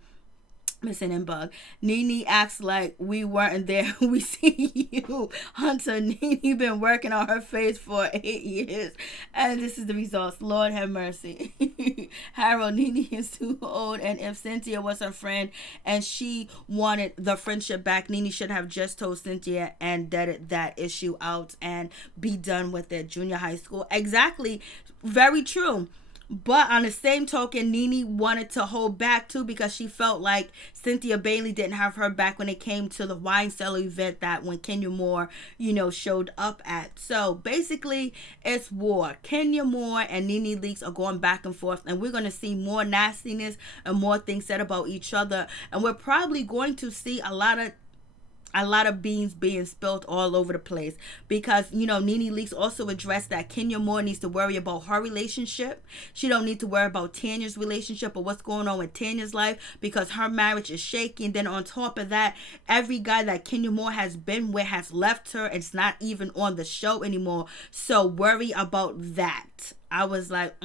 Missing and Bug. NeNe acts like we weren't there. We see you, Hunter. NeNe been working on her face for 8 years, and this is the results. Lord have mercy. Harold, NeNe is too old, and if Cynthia was her friend and she wanted the friendship back, NeNe should have just told Cynthia and deaded that issue out and be done with it. Junior high school. Exactly. Very true. But on the same token, NeNe wanted to hold back too, because she felt like Cynthia Bailey didn't have her back when it came to the wine cellar event that when Kenya Moore, you know, showed up at. So basically, it's war. Kenya Moore and NeNe Leakes are going back and forth, and we're going to see more nastiness and more things said about each other. And we're probably going to see a lot of beans being spilled all over the place, because, you know, NeNe Leakes also addressed that Kenya Moore needs to worry about her relationship. She don't need to worry about Tanya's relationship or what's going on with Tanya's life, because her marriage is shaky. And then on top of that, every guy that Kenya Moore has been with has left her. It's not even on the show anymore. So worry about that. I was like,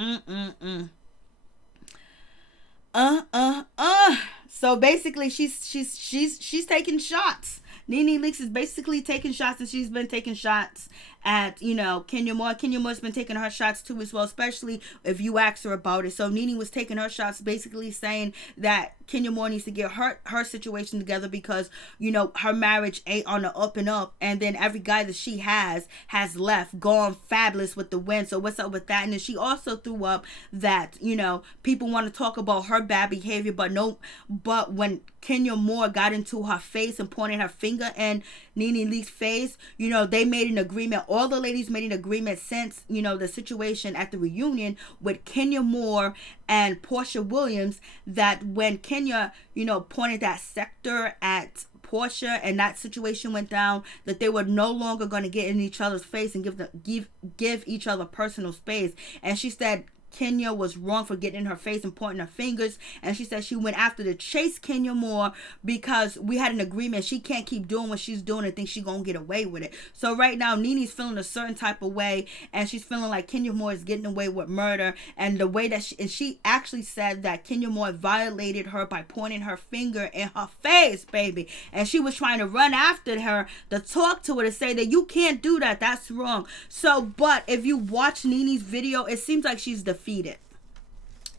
So basically, she's taking shots. NeNe Leakes is basically taking shots, and she's been taking shots at, you know, Kenya Moore. Kenya Moore's been taking her shots too as well, especially if you ask her about it. So NeNe was taking her shots, basically saying that Kenya Moore needs to get her situation together, because, you know, her marriage ain't on the up and up, and then every guy that she has left, gone fabulous with the win. So what's up with that? And then she also threw up that, you know, people want to talk about her bad behavior, but when Kenya Moore got into her face and pointed her finger in NeNe Leakes' face, you know, they made an agreement. All the ladies made an agreement since, you know, the situation at the reunion with Kenya Moore and Portia Williams, that when Kenya, you know, pointed that sector at Portia and that situation went down, that they were no longer going to get in each other's face and give each other personal space. And she said Kenya was wrong for getting in her face and pointing her fingers, and she said she went after to chase Kenya more because we had an agreement she can't keep doing what she's doing and think she's gonna get away with it. So right now NeNe's feeling a certain type of way, and she's feeling like Kenya Moore is getting away with murder, and the way that she actually said that Kenya Moore violated her by pointing her finger in her face, baby, and she was trying to run after her to talk to her to say that you can't do that, that's wrong. So but if you watch NeNe's video, it seems like she's defeated.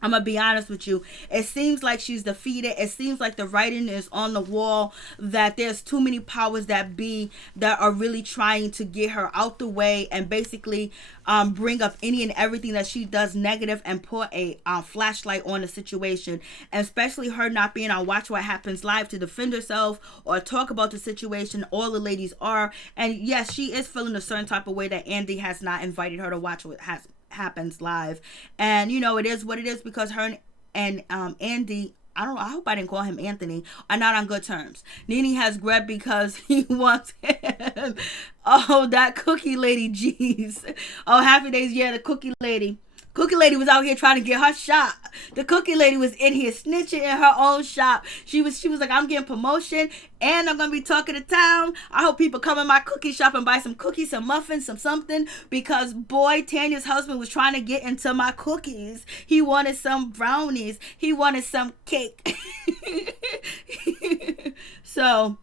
I'm gonna be honest with you. It seems like she's defeated. It seems like the writing is on the wall, that there's too many powers that be that are really trying to get her out the way and basically bring up any and everything that she does negative and put a flashlight on the situation. And especially her not being on Watch What Happens Live to defend herself or talk about the situation. All the ladies are. And yes, she is feeling a certain type of way that Andy has not invited her to watch what happens live. And you know, it is what it is, because her and Andy, I hope I didn't call him Anthony, are not on good terms. NeNe has Greg because he wants him. Oh, that cookie lady, jeez. Oh, Happy Days, yeah, the cookie lady. Cookie lady was out here trying to get her shop. The cookie lady was in here snitching in her own shop. She was like, I'm getting promotion and I'm going to be talking to town. I hope people come in my cookie shop and buy some cookies, some muffins, some something. Because boy, Tanya's husband was trying to get into my cookies. He wanted some brownies. He wanted some cake. So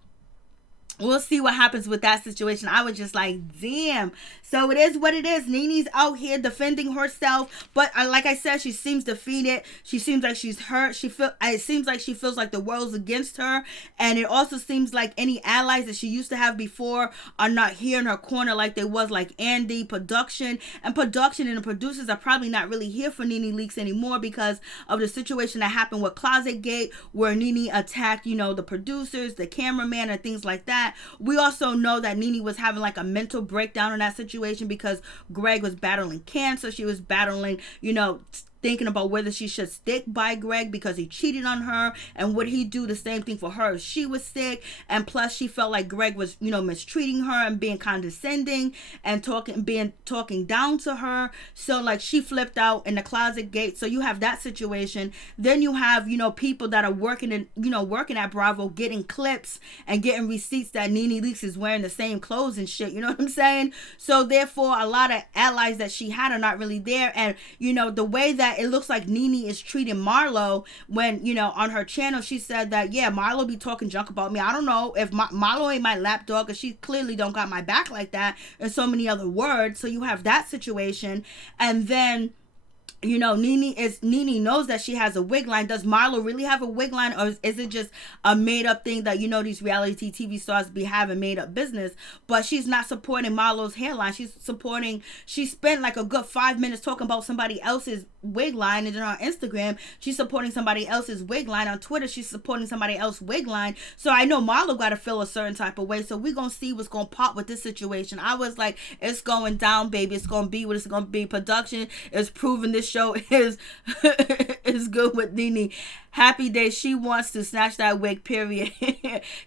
we'll see what happens with that situation. I was just like, damn. So it is what it is. NeNe's out here defending herself, but like I said, she seems defeated. She seems like she's hurt. It seems like she feels like the world's against her, and it also seems like any allies that she used to have before are not here in her corner like they was, like Andy, production, and the producers are probably not really here for NeNe Leakes anymore because of the situation that happened with Closet Gate, where NeNe attacked, you know, the producers, the cameraman, and things like that. We also know that NeNe was having like a mental breakdown in that situation because Greg was battling cancer. She was battling, you know, thinking about whether she should stick by Greg because he cheated on her, and would he do the same thing for her if she was sick. And plus she felt like Greg was, you know, mistreating her and being condescending and talking down to her. So like she flipped out in the Closet Gate. So you have that situation. Then you have, you know, people that are working at Bravo, getting clips and getting receipts that NeNe Leakes is wearing the same clothes and shit, you know what I'm saying? So therefore a lot of allies that she had are not really there. And you know, the way that it looks like NeNe is treating Marlo, when, you know, on her channel she said that, yeah, Marlo be talking junk about me. I don't know if Marlo ain't my lapdog, because she clearly don't got my back like that, and so many other words. So you have that situation. And then, you know, NeNe knows that she has a wig line. Does Marlo really have a wig line, or is it just a made up thing that, you know, these reality TV stars be having made up business? But she's not supporting Marlo's hairline. She spent like a good 5 minutes talking about somebody else's wig line, and then on Instagram she's supporting somebody else's wig line. On Twitter she's supporting somebody else's wig line. So I know Marlo got to feel a certain type of way. So we're gonna see what's gonna pop with this situation. I was like, it's going down, baby. It's gonna be what it's gonna be. Production is proving this show is good with NeNe. Happy Day, she wants to snatch that wig, period.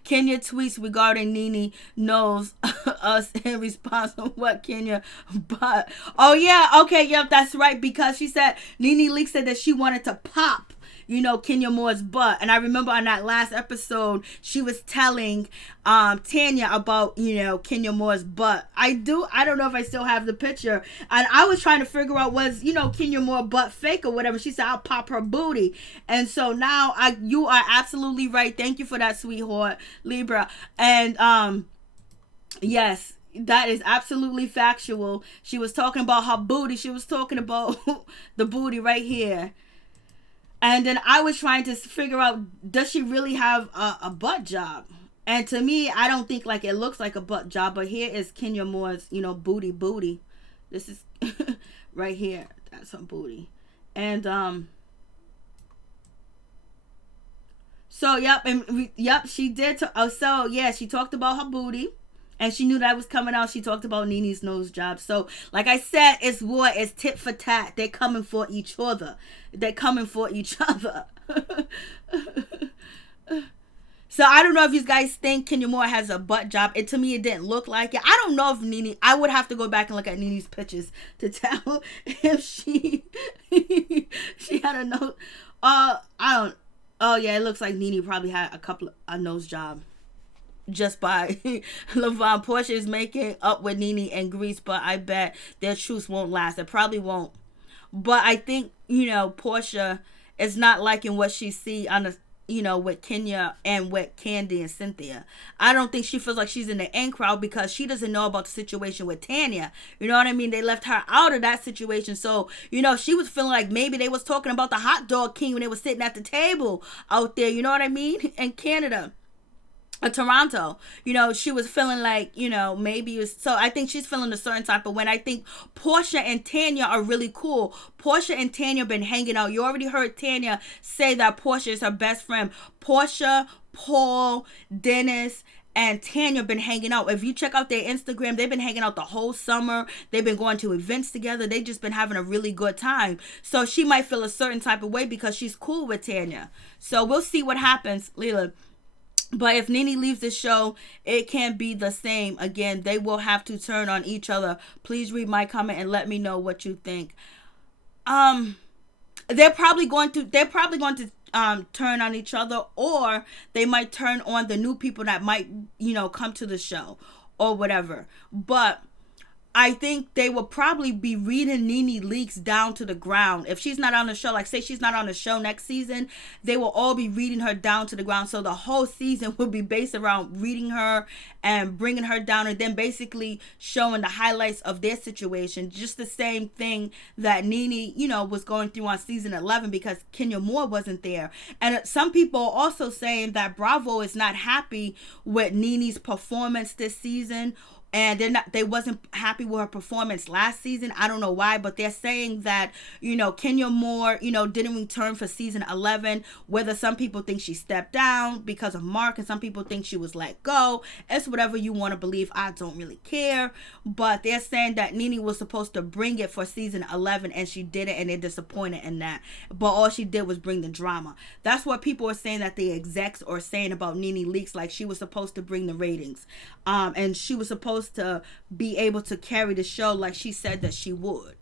Kenya tweets regarding NeNe knows us in response to what Kenya, but oh yeah, okay, yep, that's right, because she said NeNe Leakes said that she wanted to pop, you know, Kenya Moore's butt. And I remember on that last episode she was telling Tanya about, you know, Kenya Moore's butt. I don't know if I still have the picture, and I was trying to figure out, was, you know, Kenya Moore butt fake or whatever. She said, I'll pop her booty. And so now you are absolutely right. Thank you for that, sweetheart Libra. And yes, that is absolutely factual. She was talking about her booty. She was talking about the booty right here. And then I was trying to figure out, does she really have a butt job? And to me, I don't think like it looks like a butt job. But here is Kenya Moore's, you know, booty. This is right here. That's her booty. And so yep, she did. So yeah, she talked about her booty. And she knew that was coming out. She talked about NeNe's nose job. So, like I said, it's war. It's tit for tat. They're coming for each other. So I don't know if you guys think Kenya Moore has a butt job. To me, it didn't look like it. I don't know if NeNe. I would have to go back and look at NeNe's pictures to tell if she she had a nose. I don't. Oh yeah, it looks like NeNe probably had a nose job just by Levon. Portia is making up with NeNe and Grease, but I bet their truce won't last. It probably won't. But I think Portia is not liking what she see on the with Kenya and with Candy and Cynthia. I don't think she feels like she's in the in crowd because she doesn't know about the situation with Tanya. You know what I mean? They left her out of that situation. So, she was feeling like maybe they was talking about the hot dog king when they were sitting at the table out there. You know what I mean? In Canada. Toronto, she was feeling like, maybe it was, so I think she's feeling a certain type of way. I think Portia and Tanya are really cool. Portia and Tanya have been hanging out. You already heard Tanya say that Portia is her best friend. Portia, Paul, Dennis, and Tanya have been hanging out. If you check out their Instagram, they've been hanging out the whole summer. They've been going to events together. They've just been having a really good time. So she might feel a certain type of way because she's cool with Tanya. So we'll see what happens, Leela. But if NeNe leaves the show, it can't be the same. Again, they will have to turn on each other. Please read my comment and let me know what you think. They're probably going to turn on each other, or they might turn on the new people that might, come to the show or whatever. But I think they will probably be reading NeNe leaks down to the ground. If she's not on the show, like say she's not on the show next season, they will all be reading her down to the ground. So the whole season will be based around reading her and bringing her down, and then basically showing the highlights of their situation. Just the same thing that NeNe, was going through on season 11 because Kenya Moore wasn't there. And some people are also saying that Bravo is not happy with NeNe's performance this season. And they wasn't happy with her performance last season. I don't know why, but they're saying that, Kenya Moore, didn't return for season 11. Whether some people think she stepped down because of Mark and some people think she was let go. It's whatever you want to believe. I don't really care. But they're saying that NeNe was supposed to bring it for season 11 and she didn't, and they're disappointed in that. But all she did was bring the drama. That's what people are saying that the execs are saying about NeNe Leakes. Like she was supposed to bring the ratings. And she was supposed to be able to carry the show like she said that she would.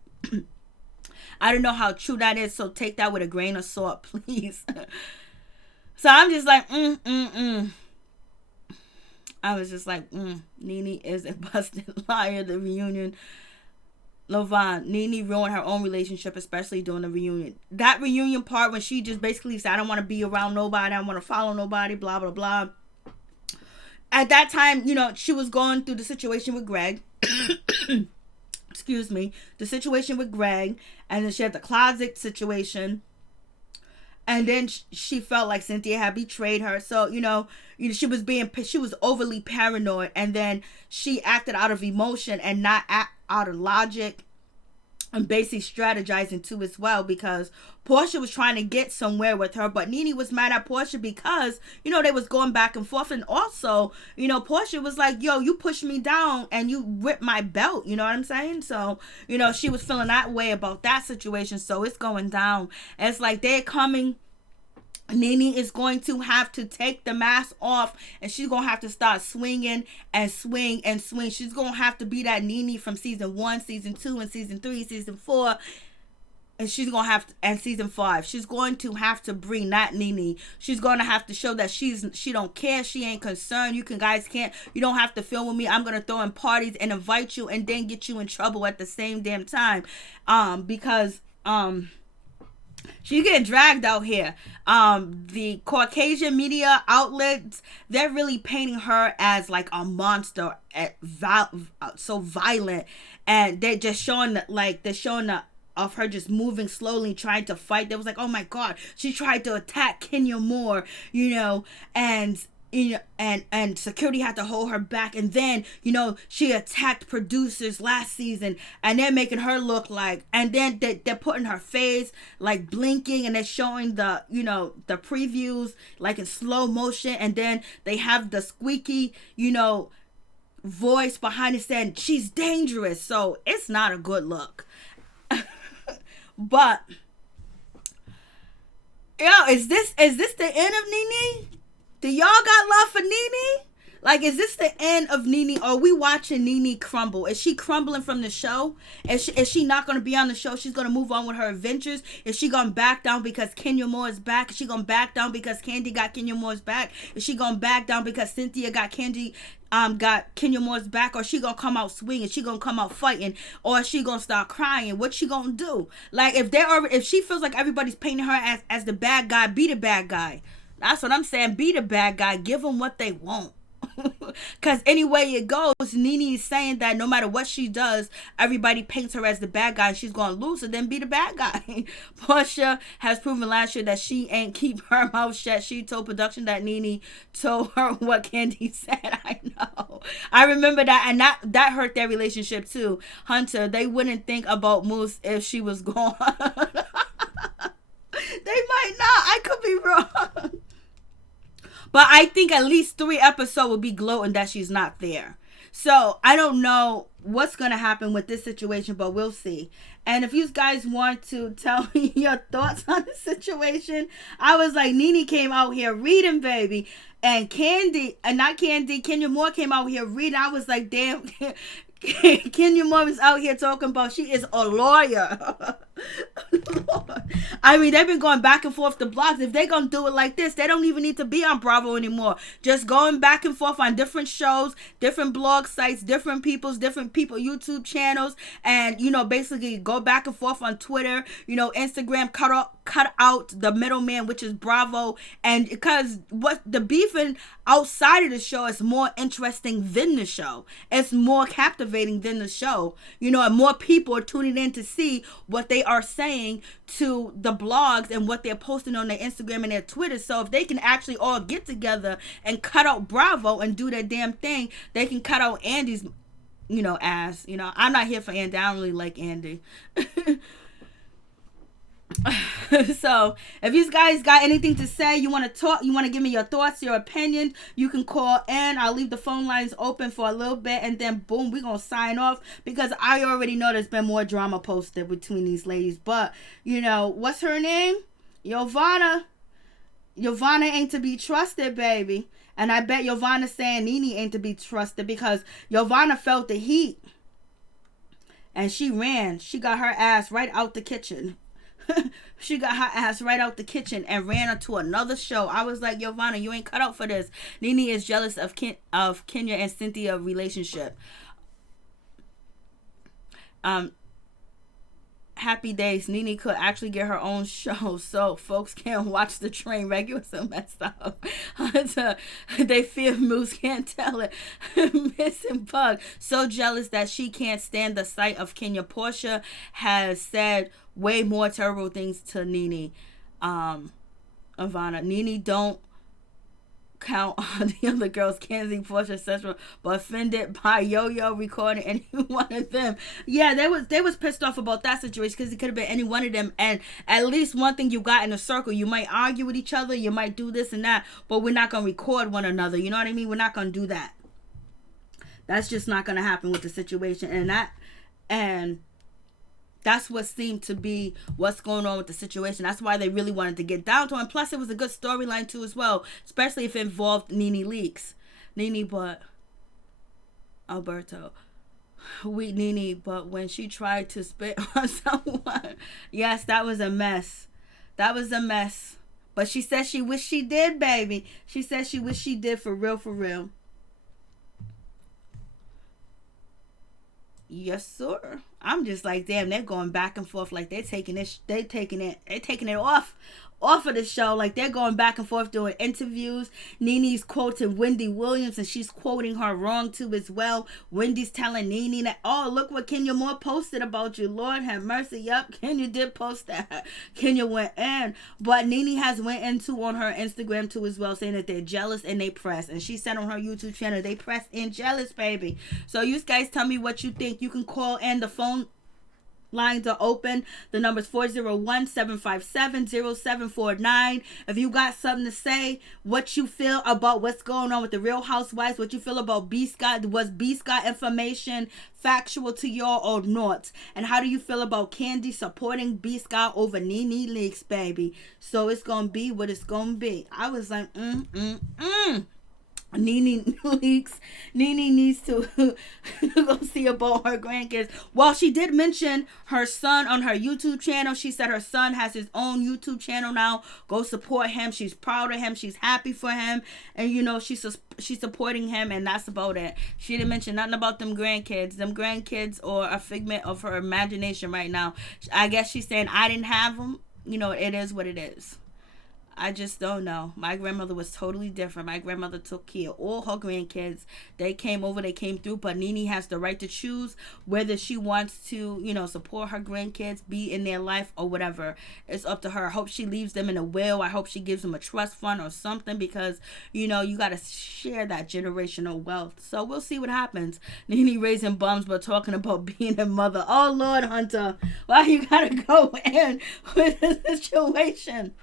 I don't know how true that is, so take that with a grain of salt, please. So I'm just like, I was just like, NeNe is a busted liar. The reunion. Levon, NeNe ruined her own relationship, especially during the reunion. That reunion part when she just basically said, I don't want to be around nobody, I don't want to follow nobody, blah, blah, blah. At that time, she was going through the situation with Greg. Excuse me. The situation with Greg. And then she had the closet situation. And then she felt like Cynthia had betrayed her. So, she was overly paranoid. And then she acted out of emotion and not out of logic. And basically strategizing too as well, because Portia was trying to get somewhere with her, but NeNe was mad at Portia because, they was going back and forth. And also, Portia was like, yo, you pushed me down and you ripped my belt. You know what I'm saying? So, she was feeling that way about that situation. So it's going down. And it's like they're coming. NeNe is going to have to take the mask off, and she's going to have to start swinging and swing and swing. She's going to have to be that NeNe from season 1, season 2, and season 3, season 4. And she's going to have to, and season 5, she's going to have to bring that NeNe. She's going to have to show that she don't care. She ain't concerned. You don't have to film with me. I'm going to throw in parties and invite you and then get you in trouble at the same damn time. Because she's getting dragged out here. The Caucasian media outlets, they're really painting her as like a monster, so violent, and they're just showing of her just moving slowly, trying to fight. They was like, oh my God, she tried to attack Kenya Moore, and security had to hold her back. And then, she attacked producers last season, and they're making her look like, and then they're putting her face like blinking, and they're showing the, the previews like in slow motion. And then they have the squeaky, voice behind it saying she's dangerous. So it's not a good look. But, is this the end of NeNe? Do y'all got love for NeNe? Like, is this the end of NeNe? Or are we watching NeNe crumble? Is she crumbling from the show? Is she not going to be on the show? She's going to move on with her adventures? Is she going to back down because Kenya Moore is back? Is she going to back down because Candy got Kenya Moore's back? Is she going to back down because Cynthia got Kenya Moore's back? Or is she going to come out swinging? Is she going to come out fighting? Or is she going to start crying? What's she going to do? Like, if she feels like everybody's painting her as the bad guy, be the bad guy. That's what I'm saying. Be the bad guy. Give them what they want. Because anyway it goes, NeNe is saying that no matter what she does, everybody paints her as the bad guy and she's going to lose, so then be the bad guy. Portia has proven last year that she ain't keep her mouth shut. She told production that NeNe told her what Candy said. I know. I remember that, and that hurt their relationship too. Hunter, they wouldn't think about Moose if she was gone. They might not. I could be wrong. But I think at least 3 episodes will be gloating that she's not there. So I don't know what's going to happen with this situation, but we'll see. And if you guys want to tell me your thoughts on the situation, I was like, NeNe came out here reading, baby. And Kenya Moore came out here reading. I was like, damn, Kenya Moore is out here talking about she is a lawyer. I mean, they've been going back and forth the blogs. If they're going to do it like this, they don't even need to be on Bravo anymore. Just going back and forth on different shows, different blog sites, different people, YouTube channels, and, basically go back and forth on Twitter, Instagram, cut out the middleman, which is Bravo. And because what the beefing outside of the show is more interesting than the show. It's more captivating than the show, and more people are tuning in to see what they are saying to the blogs and what they're posting on their Instagram and their Twitter. So if they can actually all get together and cut out Bravo and do their damn thing, they can cut out Andy's, ass. I'm not here for Andy. I don't really like Andy. So if you guys got anything to say, you want to talk, you want to give me your thoughts, your opinion, you can call in. I'll leave the phone lines open for a little bit, and then boom, we're gonna sign off, because I already know there's been more drama posted between these ladies. But what's her name? Yovanna ain't to be trusted, baby. And I bet Yovanna saying NeNe ain't to be trusted, because Yovanna felt the heat and she ran. She got her ass right out the kitchen. She got her ass right out the kitchen and ran her to another show. I was like, Yovanna, you ain't cut out for this. NeNe is jealous of Kenya and Cynthia relationship. Happy days. NeNe could actually get her own show so folks can't watch the train wreck. You so messed up. They fear Moose can't tell it. Missing Bug. So jealous that she can't stand the sight of Kenya. Portia has said way more terrible things to NeNe. Yovanna. NeNe don't count on the other girls, Kenzie, Portia, etc., but offended by Yo-Yo recording any one of them. Yeah, they was pissed off about that situation, because it could have been any one of them. And at least one thing you got in a circle, you might argue with each other, you might do this and that, but we're not gonna record one another. You know what I mean? We're not gonna do that. That's just not gonna happen with the situation. And that's what seemed to be what's going on with the situation. That's why they really wanted to get down to it. And plus, it was a good storyline too as well, especially if it involved NeNe Leakes. NeNe, but Alberto. Weak NeNe, but when she tried to spit on someone, yes, that was a mess. That was a mess. But she said she wished she did, baby. She said she wished she did, for real, for real. Yes, sir. I'm just like, damn, they're going back and forth like they're taking it off of the show. Like, they're going back and forth doing interviews. NeNe's quoting Wendy Williams, and she's quoting her wrong too as well. Wendy's telling NeNe that, oh, look what Kenya Moore posted about you. Lord have mercy. Yup, Kenya did post that. Kenya went in. But NeNe has went into on her Instagram too as well, saying that they're jealous and they press. And she said on her YouTube channel, they press and jealous, baby. So you guys tell me what you think. You can call in. The phone lines are open. The number is 401-757-0749. If you got something to say, what you feel about what's going on with the Real Housewives, what you feel about B. Scott, was B. Scott information factual to y'all or not? And how do you feel about Kandi supporting B. Scott over NeNe Leakes, baby? So it's gonna be what it's gonna be. I was like, NeNe Leakes. NeNe needs to go see about her grandkids. Well, she did mention her son on her YouTube channel. She said her son has his own YouTube channel now. Go support him. She's proud of him. She's happy for him. And, you know, she's supporting him, and that's about it. She didn't mention nothing about them grandkids. Them grandkids are a figment of her imagination right now. I guess she's saying, I didn't have them. You know, it is what it is. I just don't know. My grandmother was totally different. My grandmother took care of all her grandkids. They came over, they came through, but NeNe has the right to choose whether she wants to, you know, support her grandkids, be in their life or whatever. It's up to her. I hope she leaves them in a will. I hope she gives them a trust fund or something, because, you know, you got to share that generational wealth. So we'll see what happens. NeNe raising bums but talking about being a mother. Oh, Lord, Hunter, why you got to go in with this situation?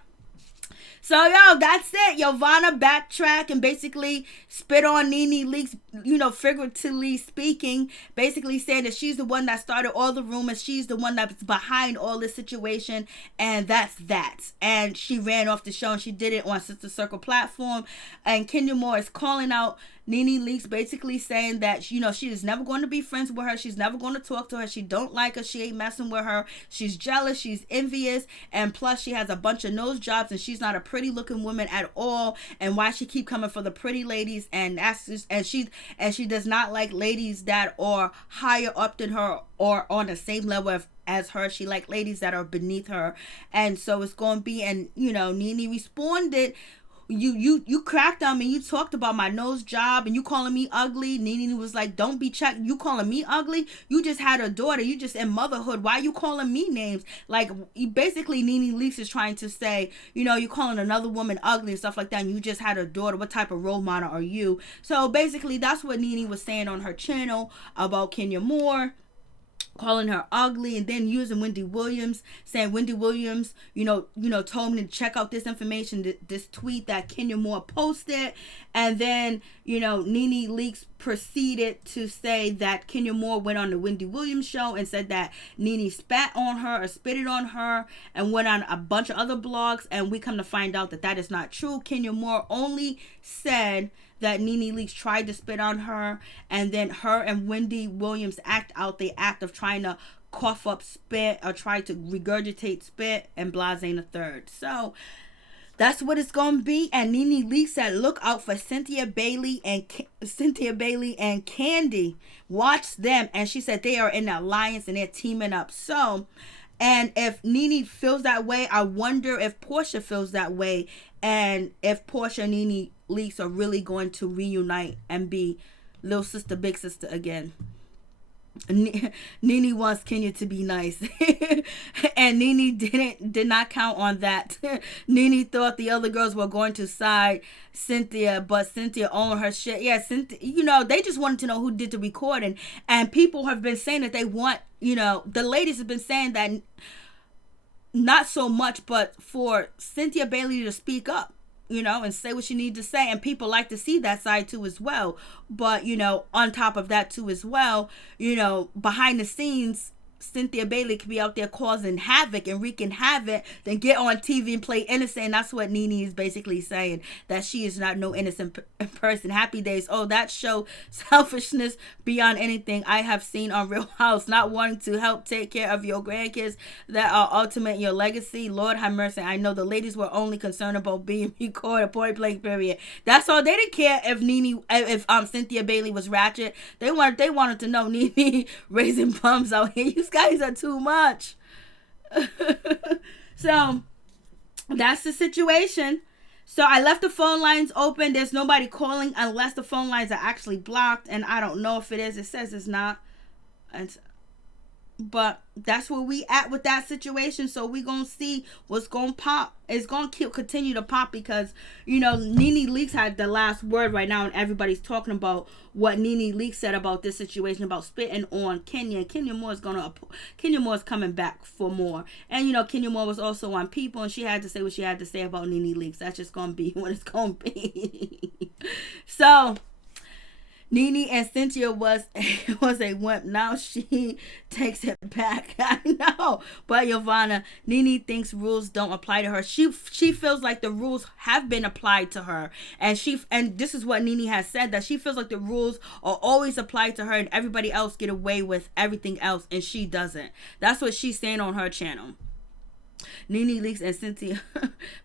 So, yo, that's it. Yovanna backtrack and basically spit on NeNe Leakes, you know, figuratively speaking, basically saying that she's the one that started all the rumors. She's the one that's behind all this situation, and that's that. And she ran off the show, and she did it on Sister Circle platform. And Kenya Moore is calling out NeNe Leakes, basically saying that, you know, she is never going to be friends with her. She's never going to talk to her. She don't like her. She ain't messing with her. She's jealous. She's envious. And plus, she has a bunch of nose jobs, and she's not a pretty looking woman at all. And why she keep coming for the pretty ladies? And that's just, and she does not like ladies that are higher up than her or on the same level as her. She like ladies that are beneath her. And so it's going to be, and, you know, NeNe responded. You cracked on me. You talked about my nose job and you calling me ugly. NeNe was like, don't be checked. You calling me ugly? You just had a daughter. You just in motherhood. Why you calling me names? Like, basically, NeNe Leakes is trying to say, you know, you calling another woman ugly and stuff like that, and you just had a daughter. What type of role model are you? So basically, that's what NeNe was saying on her channel about Kenya Moore, calling her ugly, and then using Wendy Williams, saying Wendy Williams, you know, told me to check out this information, this tweet that Kenya Moore posted. And then, you know, NeNe Leakes proceeded to say that Kenya Moore went on the Wendy Williams show and said that NeNe spat on her or spitted on her, and went on a bunch of other blogs, and we come to find out that that is not true. Kenya Moore only said that NeNe Leakes tried to spit on her, and then her and Wendy Williams act out the act of trying to cough up spit or try to regurgitate spit, and blase a third. So that's what it's gonna be. And NeNe Leakes said, look out for Cynthia Bailey and Kandi. Watch them. And she said they are in an alliance and they're teaming up. So, and if NeNe feels that way, I wonder if Portia feels that way, and if Portia and NeNe Leakes are really going to reunite and be little sister, big sister again. NeNe wants Kenya to be nice. And NeNe did not count on that. NeNe thought the other girls were going to side Cynthia, but Cynthia owned her shit. Yeah, Cynthia, you know, they just wanted to know who did the recording. And people have been saying that they want, you know, the ladies have been saying that, not so much, but for Cynthia Bailey to speak up, you know, and say what she needs to say. And people like to see that side too as well. But, you know, on top of that too as well, you know, behind the scenes, Cynthia Bailey could be out there causing havoc and wreaking havoc, then get on TV and play innocent. And that's what NeNe is basically saying, that she is not no innocent person. Happy Days. Oh, that show selfishness beyond anything I have seen on Real House. Not wanting to help take care of your grandkids that are ultimate your legacy. Lord have mercy. I know the ladies were only concerned about being recorded, point blank period. That's all. They didn't care if Cynthia Bailey was ratchet. They wanted to know NeNe raising bums out here. You guys are too much. So that's the situation. So I left the phone lines open. There's nobody calling unless the phone lines are actually blocked, and I don't know if it is. It says it's not. And But that's where we at with that situation. So we gonna see what's gonna pop. It's gonna continue to pop because, NeNe Leakes had the last word right now, and everybody's talking about what NeNe Leakes said about this situation, about spitting on Kenya. Kenya Moore is coming back for more. And Kenya Moore was also on People, and she had to say what she had to say about NeNe Leakes. That's just gonna be what it's gonna be. So NeNe and Cynthia was a wimp. Now she takes it back. I know. But Yovanna, NeNe thinks rules don't apply to her. She feels like the rules have been applied to her. And this is what NeNe has said, that she feels like the rules are always applied to her and everybody else get away with everything else and she doesn't. That's what she's saying on her channel. NeNe Leakes and Cynthia.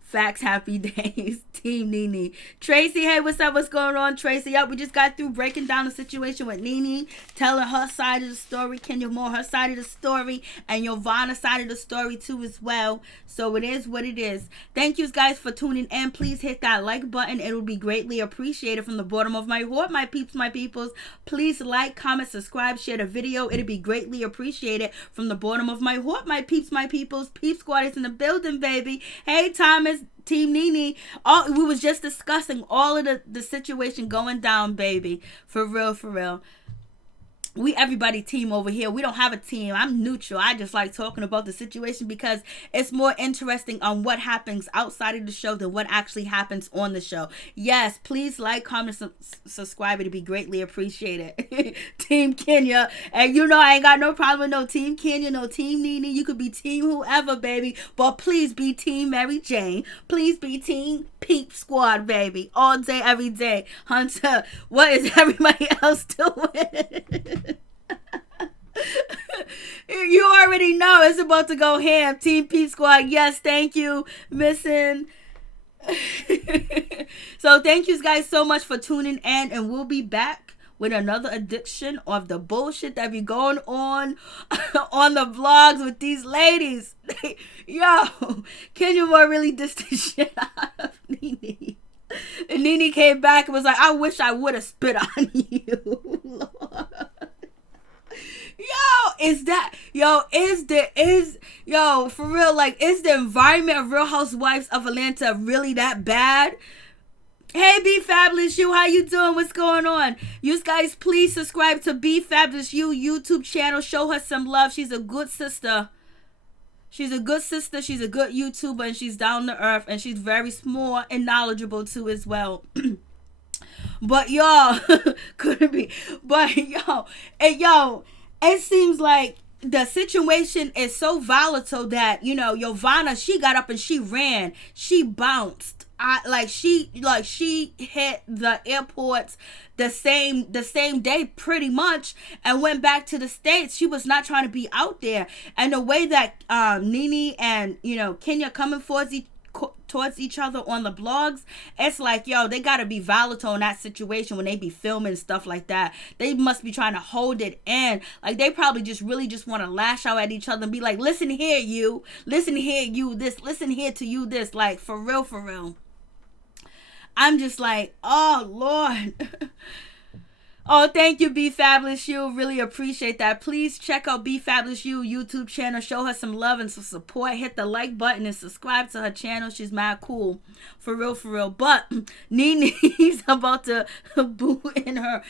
Facts, happy days. Team NeNe. Tracy, hey, what's up? What's going on, Tracy? Yep, we just got through breaking down the situation with NeNe, telling her side of the story, Kenya Moore, her side of the story, and Yovanna's side of the story too as well. So it is what it is. Thank you guys for tuning in. Please hit that like button. It would be greatly appreciated from the bottom of my heart, my peeps, my peoples. Please like, comment, subscribe, share the video. It'd be greatly appreciated from the bottom of my heart, my peeps, my peoples. Peep Squad is in the building, baby. Hey, Thomas. Team NeNe, we was just discussing all of the situation going down, baby. For real, for real. We everybody team over here. We don't have a team. I'm neutral. I just like talking about the situation because it's more interesting on what happens outside of the show than what actually happens on the show. Yes, please like, comment, subscribe. It'd be greatly appreciated. Team Kenya. And I ain't got no problem with no Team Kenya, no Team NeNe. You could be Team whoever, baby. But please be Team Mary Jane. Please be Team Peep Squad, baby. All day, every day. Hunter, what is everybody else doing? You already know it's about to go ham. Team Peep Squad, yes, thank you. Missing. So thank you guys so much for tuning in, and we'll be back with another edition of the bullshit that be going on on the vlogs with these ladies. Yo, Kenya Moore really dissed the shit out of NeNe. And NeNe came back and was like, I wish I would have spit on you. Lord. For real, like, is the environment of Real Housewives of Atlanta really that bad? Hey, Be Fabulous You, how you doing? What's going on? You guys, please subscribe to Be Fabulous You YouTube channel. Show her some love. She's a good sister. She's a good sister. She's a good YouTuber, and she's down to earth, and she's very smart and knowledgeable too as well. But y'all, could it be? But it seems like the situation is so volatile that, Yovanna, she got up and she ran. She bounced. She hit the airports the same day pretty much and went back to the States. She was not trying to be out there. And the way that NeNe and, Kenya coming towards each other on the blogs, it's like, they gotta be volatile in that situation when they be filming stuff like that. They must be trying to hold it in. Like, they probably just want to lash out at each other and be like, listen here, you this, listen here to you this. Like, for real. I'm just like, oh Lord. Oh, thank you, Be Fabulous You. Really appreciate that. Please check out Be Fabulous You YouTube channel. Show her some love and some support. Hit the like button and subscribe to her channel. She's mad cool. For real. But NeNe's about to boo in her.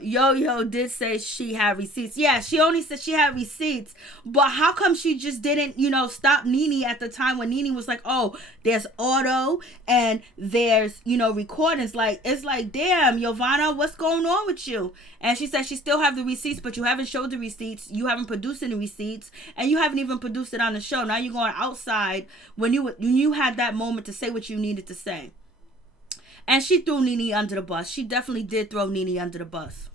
Yo did say she had receipts. Yeah, she only said she had receipts. But how come she just didn't, stop NeNe at the time when NeNe was like, oh, there's auto and there's, recordings. Like, it's like, damn, Yovanna, what's going on with you? And she said she still have the receipts, but you haven't showed the receipts. You haven't produced any receipts, and you haven't even produced it on the show. Now you're going outside when you had that moment to say what you needed to say. And she threw NeNe under the bus. She definitely did throw NeNe under the bus.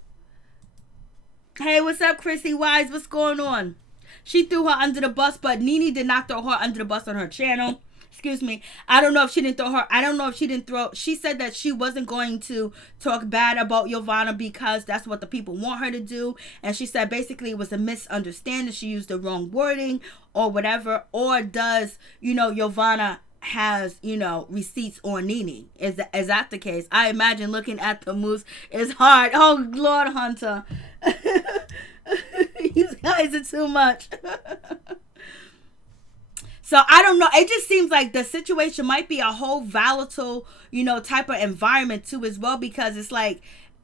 Hey, what's up, Chrissy Wise? What's going on? She threw her under the bus, but NeNe did not throw her under the bus on her channel. Excuse me. I don't know if she didn't throw her. I don't know if she didn't throw. She said that she wasn't going to talk bad about Yovanna because that's what the people want her to do. And she said basically it was a misunderstanding. She used the wrong wording or whatever. Or does, Yovanna has, receipts on NeNe? Is that the case? I imagine looking at the moves is hard. Oh, Lord Hunter. Is it too much? So I don't know. It just seems like the situation might be a whole volatile, type of environment too as well, because it's like,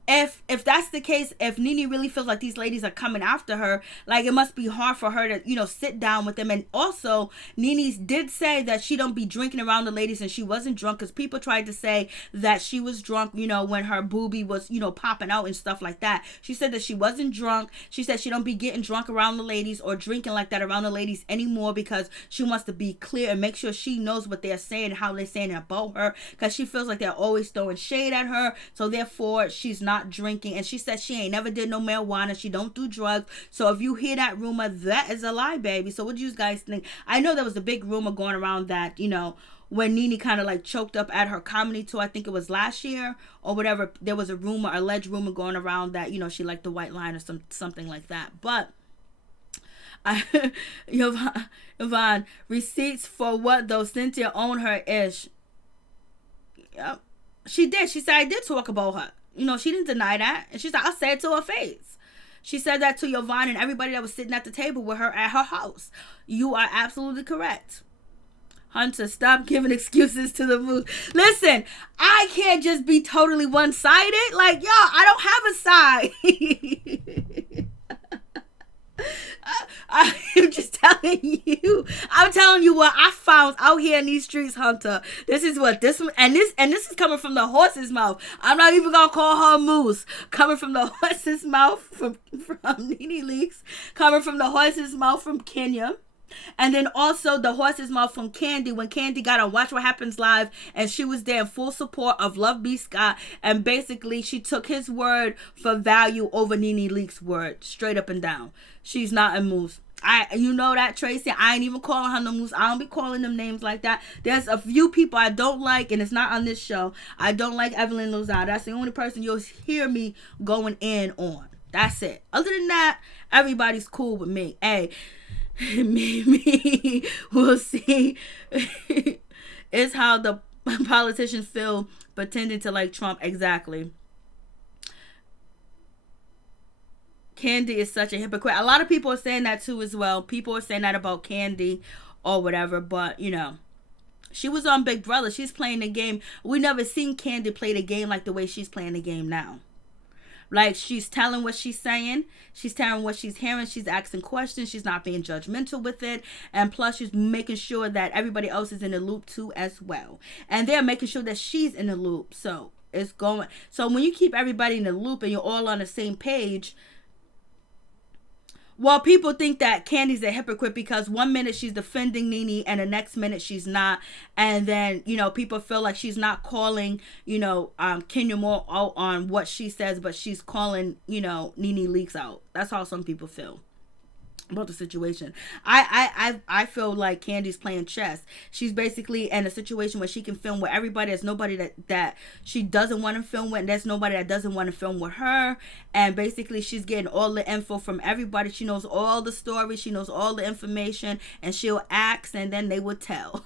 if that's the case, if NeNe really feels like these ladies are coming after her, like it must be hard for her to, sit down with them. And also, NeNe did say that she don't be drinking around the ladies, and she wasn't drunk, because people tried to say that she was drunk, when her boobie was, popping out and stuff like that. She said that she wasn't drunk. She said she don't be getting drunk around the ladies or drinking like that around the ladies anymore, because she wants to be clear and make sure she knows what they're saying and how they're saying it about her, because she feels like they're always throwing shade at her. So therefore, she's not drinking. And she said she ain't never did no marijuana. She don't do drugs. So if you hear that rumor, that is a lie, baby. So what do you guys think? I know there was a big rumor going around that, when NeNe kind of like choked up at her comedy tour, I think it was last year or whatever, there was a alleged rumor going around that, she liked the white line or something like that. But Yovanna, receipts for what though? Cynthia owned her ish. Yep. She did. She said, I did talk about her. She didn't deny that. And she said, I said it to her face. She said that to Yovanna and everybody that was sitting at the table with her at her house. You are absolutely correct. Hunter, stop giving excuses to the mood. Listen, I can't just be totally one-sided. Like, yo, I don't have a side. I'm just telling you. I'm telling you what I found out here in these streets, Hunter. This is this is coming from the horse's mouth. I'm not even gonna call her moose. Coming from the horse's mouth from NeNe Leakes. Coming from the horse's mouth from Kenya. And then also the horse's mouth from Candy, when Candy got on Watch What Happens Live, and she was there in full support of Love B. Scott, and basically she took his word for value over NeNe Leakes' word, straight up and down. She's not a moose. You know that, Tracy. I ain't even calling her no moose. I don't be calling them names like that. There's a few people I don't like, and it's not on this show. I don't like Evelyn Lozada. That's the only person you'll hear me going in on. That's it. Other than that, everybody's cool with me. Hey, me, we'll see. It's how the politicians feel pretending to like Trump. Exactly. Candy is such a hypocrite. A lot of people are saying that too as well. People are saying that about Candy or whatever, but she was on Big Brother. She's playing the game. We never seen Candy play the game like the way she's playing the game now. Like, she's telling what she's saying. She's telling what she's hearing. She's asking questions. She's not being judgmental with it. And plus, she's making sure that everybody else is in the loop too as well. And they're making sure that she's in the loop. So when you keep everybody in the loop and you're all on the same page, well, people think that Candy's a hypocrite because 1 minute she's defending NeNe and the next minute she's not. And then, people feel like she's not calling, Kenya Moore out on what she says, but she's calling, NeNe Leakes out. That's how some people feel about the situation. I feel like Candy's playing chess. She's basically in a situation where she can film with everybody. There's nobody that she doesn't want to film with, and there's nobody that doesn't want to film with her. And basically she's getting all the info from everybody. She knows all the stories, she knows all the information, and she'll ask and then they will tell.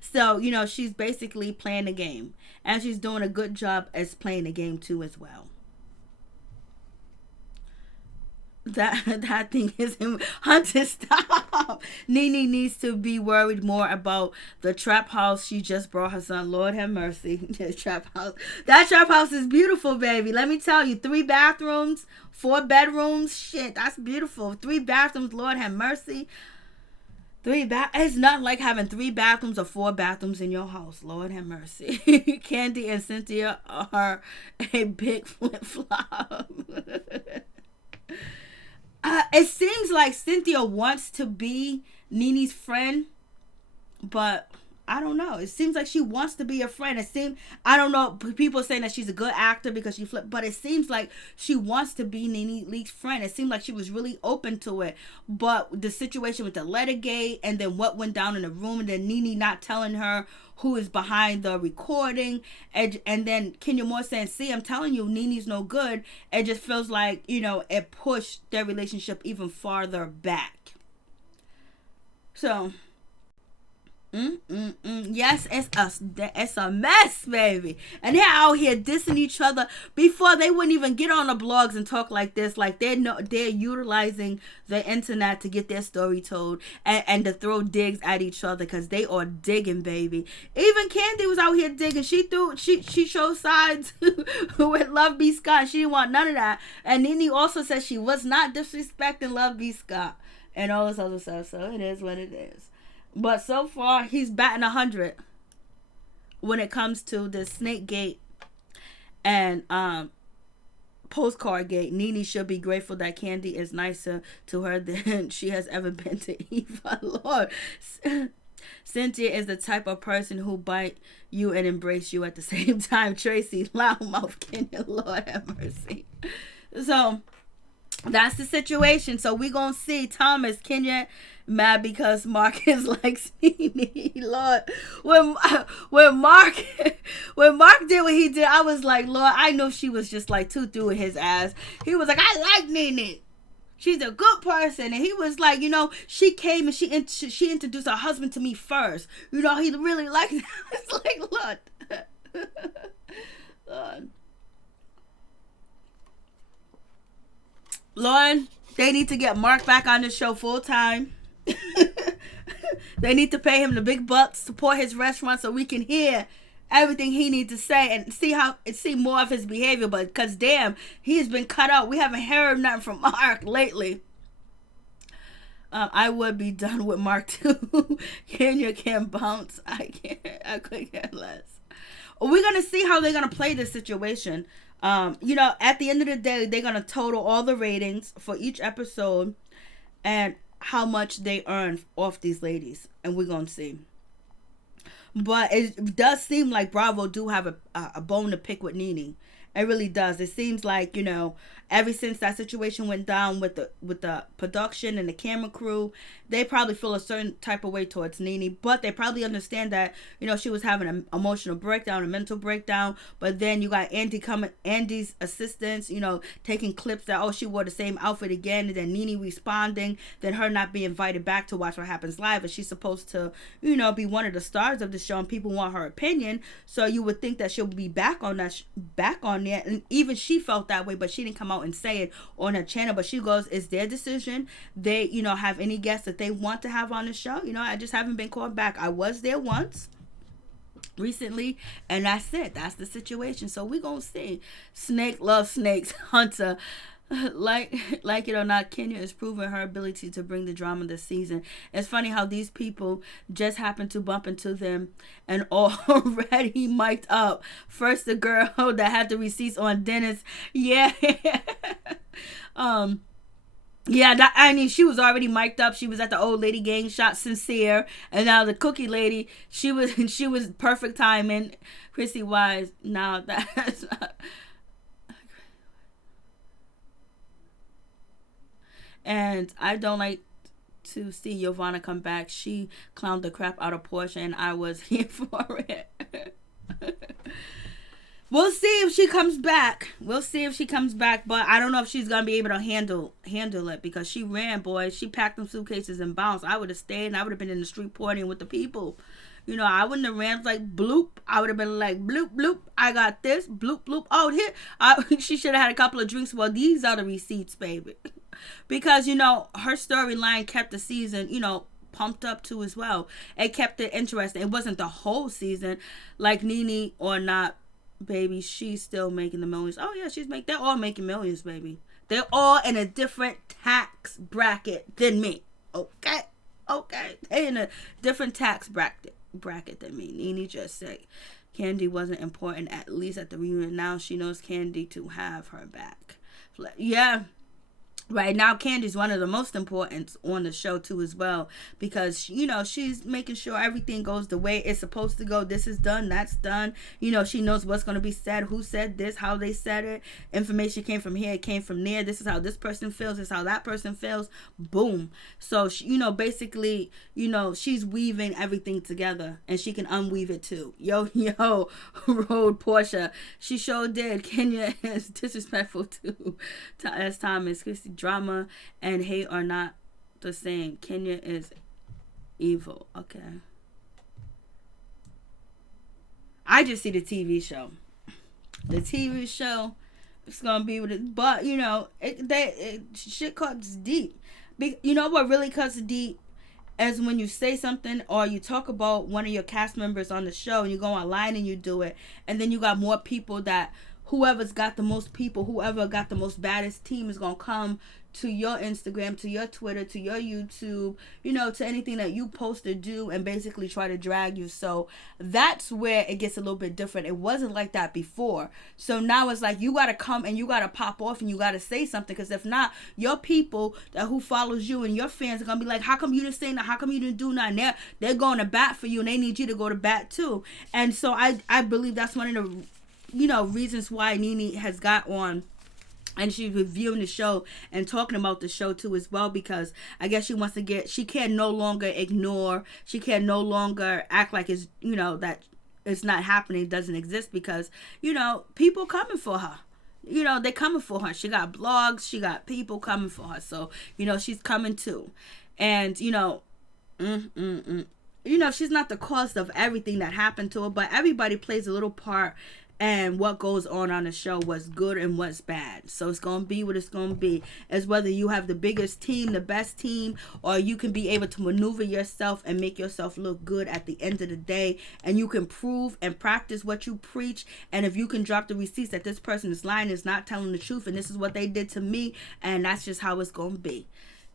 So she's basically playing the game, and she's doing a good job as playing the game too as well. That thing is Hunter, stop. NeNe needs to be worried more about the trap house she just brought her son. Lord have mercy. That trap house is beautiful, baby. Let me tell you, 3 bathrooms, 4 bedrooms. Shit, that's beautiful. 3 bathrooms. Lord have mercy. It's not like having 3 bathrooms or 4 bathrooms in your house. Lord have mercy. Candy and Cynthia are a big flip-flop. It seems like Cynthia wants to be NeNe's friend, but I don't know. It seems like she wants to be a friend. I don't know. People are saying that she's a good actor because she flipped, but it seems like she wants to be NeNe Leakes' friend. It seemed like she was really open to it, but the situation with the Lettergate and then what went down in the room, and then NeNe not telling her who is behind the recording, and then Kenya Moore saying, see, I'm telling you, NeNe's no good. It just feels like, it pushed their relationship even farther back. So Yes, it's a mess, baby. And they're out here dissing each other before they wouldn't even get on the blogs and talk like this. Like they're utilizing the internet to get their story told and to throw digs at each other because they are digging, baby. Even Candy was out here digging. She showed sides with Love B. Scott. She didn't want none of that. And NeNe also said she was not disrespecting Love B. Scott and all this other stuff. So it is what it is. But so far, he's batting 100 when it comes to the Snake Gate and Postcard Gate. NeNe should be grateful that Candy is nicer to her than she has ever been to Eva. Lord. Cynthia is the type of person who bite you and embrace you at the same time. Tracy, loudmouth Kenya, Lord have mercy. So that's the situation. So we gonna see Thomas, Kenya mad because Marcus likes NeNe. Lord, when Mark did what he did, I was like, Lord, I know she was just like too through with his ass. He was like, I like NeNe. She's a good person. And he was like, she came and she introduced her husband to me first. He really liked it. It's like, Lord. Lord, they need to get Mark back on the show full time. They need to pay him the big bucks, support his restaurant so we can hear everything he needs to say and see more of his behavior. But because damn, he's been cut out. We haven't heard nothing from Mark lately. I would be done with Mark too. Kenya can't bounce. I couldn't care less. We're gonna see how they're gonna play this situation. At the end of the day, they're gonna total all the ratings for each episode and how much they earn off these ladies, and we're gonna see. But it does seem like Bravo do have a bone to pick with NeNe. It really does. It seems like, ever since that situation went down with the production and the camera crew, they probably feel a certain type of way towards NeNe. But they probably understand that, she was having an emotional breakdown, a mental breakdown. But then you got Andy's assistants, taking clips that, she wore the same outfit again. And then NeNe responding. Then her not being invited back to Watch What Happens Live. And she's supposed to, be one of the stars of the show. And people want her opinion. So you would think that she'll be back on there. And even she felt that way, but she didn't come out and say it on her channel. But she goes, it's their decision. They have any guests that they want to have on the show. I just haven't been called back. I was there once recently, and that's it. That's the situation. So we gonna see. Snake loves snakes. Hunter, like it or not, Kenya is proving her ability to bring the drama this season. It's funny how these people just happen to bump into them and already mic'd up. First, the girl that had the receipts on Dennis. Yeah. She was already mic'd up. She was at the old lady gang shot Sincere, and now the cookie lady, she was perfect timing. Chrissy Wise, now that's and I don't like to see Yovanna come back. She clowned the crap out of Portia, and I was here for it. We'll see if she comes back. But I don't know if she's gonna be able to handle it because she ran, boy. She packed them suitcases and bounced. I would have stayed and I would have been in the street partying with the people. I wouldn't have ran like bloop. I would have been like bloop bloop. I got this bloop bloop. Oh, here. She should have had a couple of drinks. Well, these are the receipts, baby. Because her storyline kept the season pumped up too as well. It kept it interesting. It wasn't the whole season like NeNe or not. Baby, she's still making the millions. Oh yeah, they're all making millions, baby. They're all in a different tax bracket than me. Okay. They're in a different tax bracket than me. NeNe just said Candy wasn't important, at least at the reunion. Now she knows Candy to have her back. Yeah. Right now, Candy's one of the most important on the show, too, as well. Because, she's making sure everything goes the way it's supposed to go. This is done. That's done. She knows what's going to be said. Who said this? How they said it. Information came from here. It came from there. This is how this person feels. This is how that person feels. Boom. So, basically, she's weaving everything together. And she can unweave it, too. Yo, Road Portia. She sure did. Kenya is disrespectful, too. As Thomas. Drama and hate are not the same. Kenya is evil. Okay. I just see the TV show. The TV show, it's gonna be with it, but you know, shit cuts deep. You know what really cuts deep is when you say something or you talk about one of your cast members on the show, and you go online and you do it, and then you got more people that whoever's got the most people, whoever got the most baddest team is gonna come to your Instagram, to your Twitter, to your YouTube, you know, to anything that you post or do, and basically try to drag you. So that's where it gets a little bit different. It wasn't like that before. So now it's like you gotta come and you gotta pop off and you gotta say something, because if not, your people that who follows you and your fans are gonna be like, how come you didn't say nothing? How come you didn't do nothing? They're going to bat for you, and they need you to go to bat too. And so I believe that's one of the, you know, reasons why NeNe has got on, and she's reviewing the show and talking about the show too as well, because I guess she wants to she can no longer ignore, she can no longer act like it's, you know, that it's not happening, doesn't exist, because, you know, people coming for her. You know, they coming for her. She got blogs, she got people coming for her. So, you know, she's coming too. And, you know, you know, she's not the cause of everything that happened to her, but everybody plays a little part. And what goes on the show, what's good and what's bad. So it's going to be what it's going to be. As whether you have the biggest team, the best team, or you can be able to maneuver yourself and make yourself look good at the end of the day. And you can prove and practice what you preach. And if you can drop the receipts that this person is lying, is not telling the truth, and this is what they did to me, and that's just how it's going to be.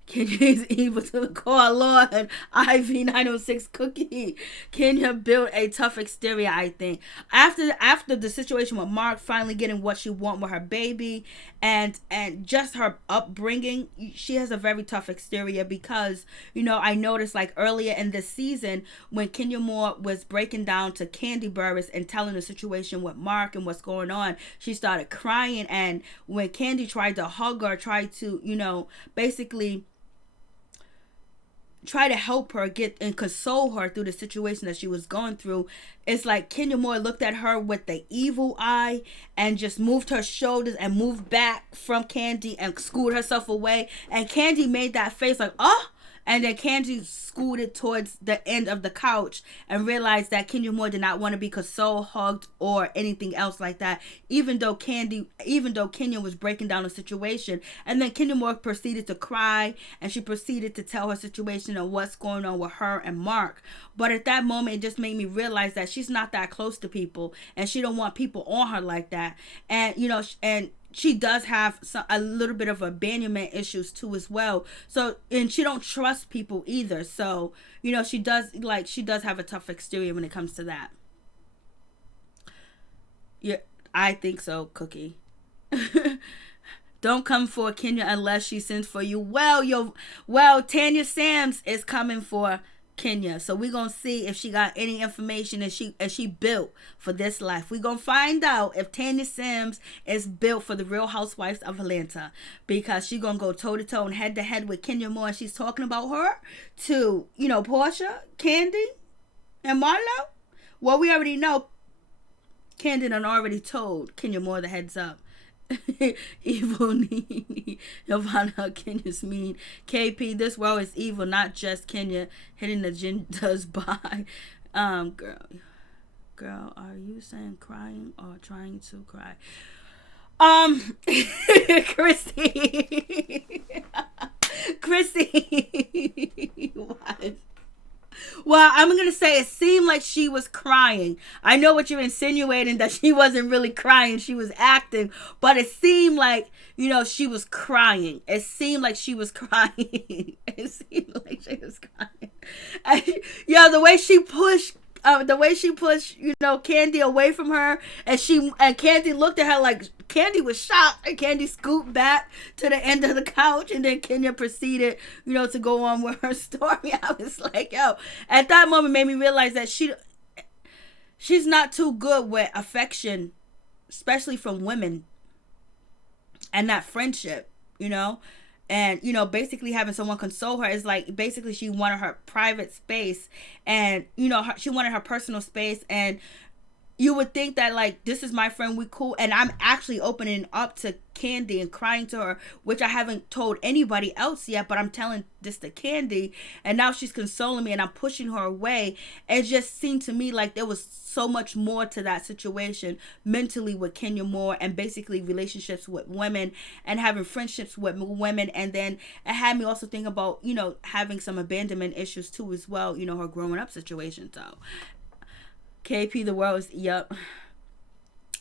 Kenya is evil to the core, Lord. Ivy 906 Cookie. Kenya built a tough exterior, I think. After the situation with Mark finally getting what she want with her baby, and just her upbringing, she has a very tough exterior, because, you know, I noticed like earlier in this season when Kenya Moore was breaking down to Kandi Burruss and telling the situation with Mark and what's going on, she started crying. And when Kandi tried to hug her, tried to, you know, basically try to help her get and console her through the situation that she was going through, it's like Kenya Moore looked at her with the evil eye and just moved her shoulders and moved back from Kandi and scooted herself away. And Kandi made that face like, oh. And then Kandi scooted towards the end of the couch and realized that Kenya Moore did not want to be consoled, hugged, or anything else like that, even though Kenya was breaking down the situation. And then Kenya Moore proceeded to cry, and she proceeded to tell her situation and what's going on with her and Mark. But at that moment, it just made me realize that she's not that close to people, and she don't want people on her like that. And, you know, and she does have a little bit of abandonment issues too as well. So, and she don't trust people either. So, you know, she does have a tough exterior when it comes to that. Yeah, I think so, Cookie. Don't come for Kenya unless she sends for you. Well, Tanya Sams is coming for Kenya. So we're going to see if she got any information and she built for this life. We're going to find out if Tanya Sims is built for the Real Housewives of Atlanta, because she's going to go toe to toe and head to head with Kenya Moore. She's talking about her to, you know, Portia, Kandi, and Marlo. Well, we already know Kandi done already told Kenya Moore the heads up. Evil NeNe, Yovanna, Kenya's mean. KP, this world is evil, not just Kenya hitting the agendas by. Girl, are you saying crying or trying to cry? Chrissy, what? Well, I'm going to say it seemed like she was crying. I know what you're insinuating, that she wasn't really crying. She was acting. But it seemed like, you know, she was crying. It seemed like she was crying. It seemed like she was crying. And, yeah, the way she pushed, you know, Kandi away from her, and Kandi looked at her like Kandi was shocked, and Kandi scooped back to the end of the couch, and then Kenya proceeded, you know, to go on with her story. I was like, yo, at that moment made me realize that she's not too good with affection, especially from women, and that friendship, you know. And, you know, basically having someone console her is like, basically she wanted her private space, and, you know, she wanted her personal space. And you would think that, like, this is my friend, we cool, and I'm actually opening up to Candy and crying to her, which I haven't told anybody else yet, but I'm telling this to Candy, and now she's consoling me and I'm pushing her away. It just seemed to me like there was so much more to that situation mentally with Kenya Moore, and basically relationships with women and having friendships with women. And then it had me also think about, you know, having some abandonment issues too as well, you know, her growing up situation. So KP, the world is, yep.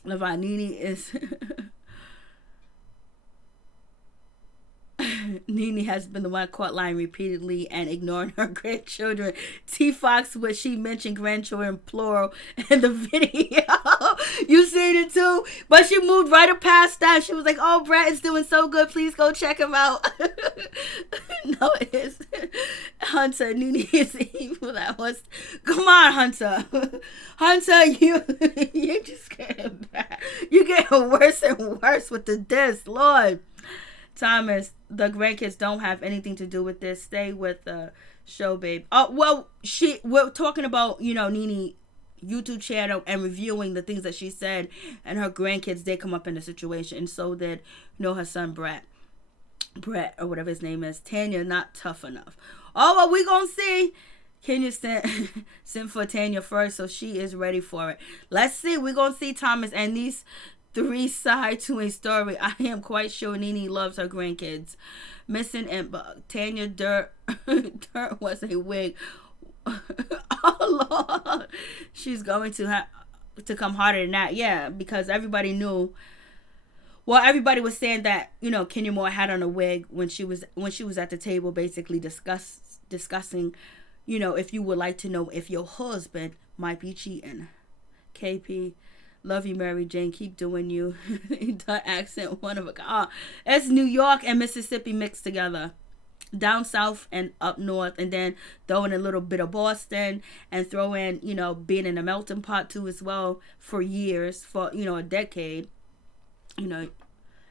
Yovanna, NeNe is NeNe has been the one caught lying repeatedly and ignoring her grandchildren. T Fox, where she mentioned grandchildren plural in the video. You seen it too? But she moved right up past that. She was like, oh, Brett is doing so good. Please go check him out. No, it is. Hunter, NeNe is evil. That was... Come on, Hunter. Hunter, you just getting bad. You getting worse and worse with the diss, Lord. Thomas, the grandkids don't have anything to do with this. Stay with the show, babe. Oh, well, we're talking about, you know, NeNe YouTube channel and reviewing the things that she said, and her grandkids did come up in the situation, and so did, you know, her son Brett or whatever his name is. Tanya, not tough enough. Oh, well, we gonna see. Kenya sent for Tanya first, so she is ready for it. Let's see. We're gonna see, Thomas, and these 3 sides to a story. I am quite sure NeNe loves her grandkids. Missing and Tanya Dirt was a wig. Oh Lord, she's going to have to come harder than that. Yeah, because everybody knew. Well, everybody was saying that, you know, Kenya Moore had on a wig when she was at the table, basically discussing, you know, if you would like to know if your husband might be cheating. KP. Love you, Mary Jane. Keep doing you. That accent, one of a kind. It's New York and Mississippi mixed together. Down south and up north. And then throw in a little bit of Boston. And throw in, you know, being in a melting pot too as well. For years. For, you know, a decade. You know.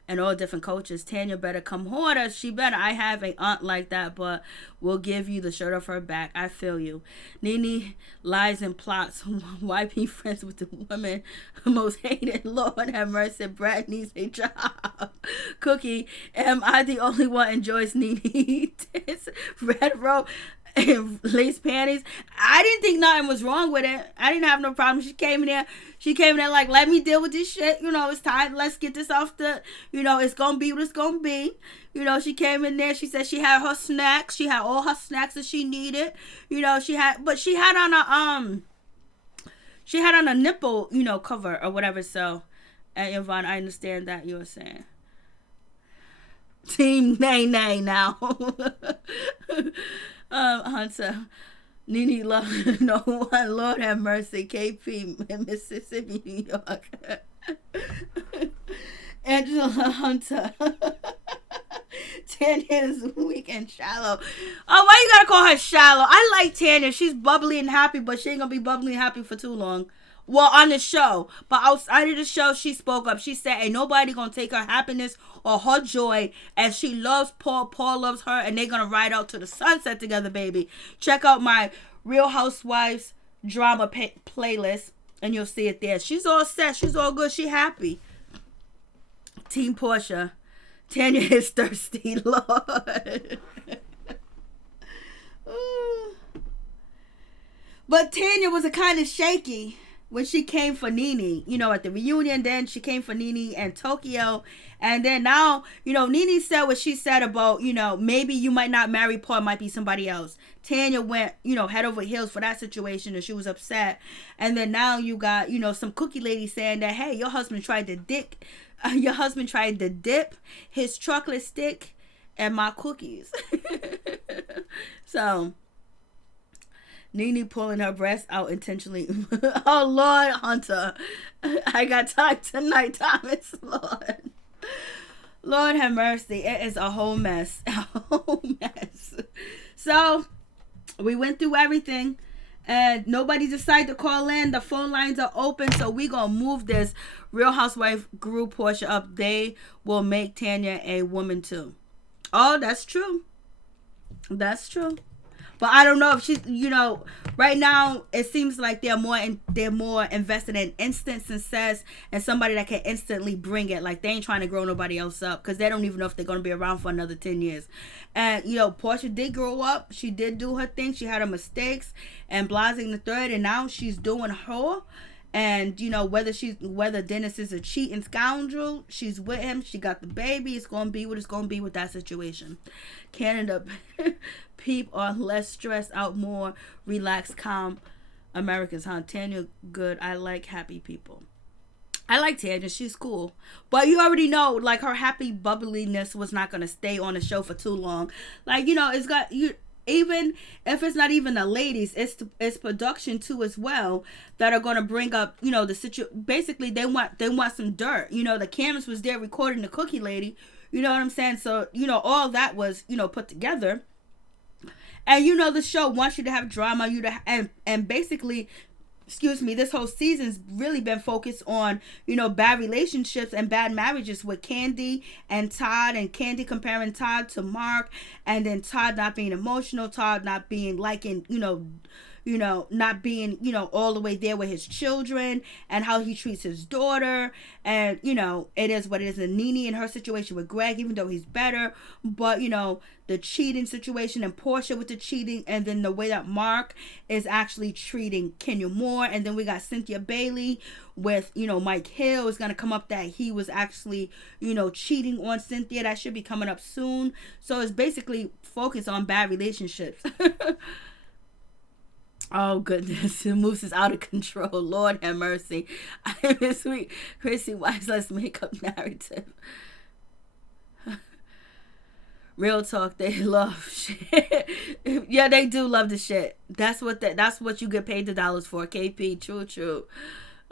And all different cultures. Tanya better come harder. She better. I have an aunt like that, but we'll give you the shirt off her back. I feel you. NeNe lies and plots. Why be friends with the woman most hated? Lord have mercy. Brad needs a job. Cookie, am I the only one enjoys NeNe? Red robe and lace panties. I didn't think nothing was wrong with it. I didn't have no problem. She came in there like, let me deal with this shit. You know, it's time. Let's get this off the, you know, it's going to be what it's going to be. You know, she came in there. She said she had her snacks. She had all her snacks that she needed. You know, she had on a nipple, you know, cover or whatever. So, and Yvonne, I understand that you were saying. Team NeNe now. Hunter, NeNe love no one. Lord have mercy. KP in Mississippi, New York. Angela Hunter. 10 years weak and shallow. Oh, why you gotta call her shallow? I like Tanya. She's bubbly and happy, but she ain't gonna be bubbly and happy for too long. Well, on the show. But outside of the show, she spoke up. She said, ain't nobody gonna take her happiness or her joy, as she loves Paul. Paul loves her, and they're gonna ride out to the sunset together, baby. Check out my Real Housewives drama playlist, and you'll see it there. She's all set. She's all good. She happy. Team Portia. Tanya is thirsty, Lord. But Tanya was a kind of shaky when she came for NeNe, you know, at the reunion. Then she came for NeNe and Tokyo. And then now, you know, NeNe said what she said about, you know, maybe you might not marry Paul, might be somebody else. Tanya went, you know, head over heels for that situation, and she was upset. And then now you got, you know, some cookie lady saying that, hey, your husband tried to dip his chocolate stick in my cookies. So, NeNe pulling her breast out intentionally. Oh, Lord, Hunter. I got time tonight, Thomas. Lord have mercy. It is a whole mess. A whole mess. So, we went through everything. And nobody decided to call in. The phone lines are open. So, we going to move this Real Housewife group Portia up. They will make Tanya a woman too. Oh, that's true. That's true. But I don't know if she's, right now it seems like they're more invested in instant success and somebody that can instantly bring it. Like they ain't trying to grow nobody else up because they don't even know if they're going to be around for another 10 years. And Portia did grow up. She did do her thing. She had her mistakes and blasting the third, and now she's doing her. And whether Dennis is a cheating scoundrel, she's with him. She got the baby. It's gonna be what it's gonna be with that situation. Canada people are less stressed out, more relaxed, calm Americans. Huh? Tanya, good. I like happy people. I like Tanya. She's cool. But you already know, like, her happy bubbliness was not gonna stay on the show for too long. Like, it's got you. Even if it's not even the ladies, it's production too as well that are going to bring up, the situation. Basically, they want some dirt. The cameras was there recording the cookie lady. You know what I'm saying? So, all that was, put together. And, the show wants you to have drama, and basically, this whole season's really been focused on, bad relationships and bad marriages with Candy and Todd, and Candy comparing Todd to Mark, and then Todd not being emotional, Todd not being liking, not being, all the way there with his children, and how he treats his daughter. And, it is what it is. And NeNe in her situation with Greg, even though he's better, but, the cheating situation, and Portia with the cheating, and then the way that Mark is actually treating Kenya Moore. And then we got Cynthia Bailey with, Mike Hill is going to come up that he was actually, cheating on Cynthia. That should be coming up soon. So it's basically focused on bad relationships. Oh, goodness. Moose is out of control. Lord have mercy. This week, Chrissy Weiss' makeup narrative. Real talk, they love shit. Yeah, they do love the shit. That's what you get paid the dollars for. KP, true.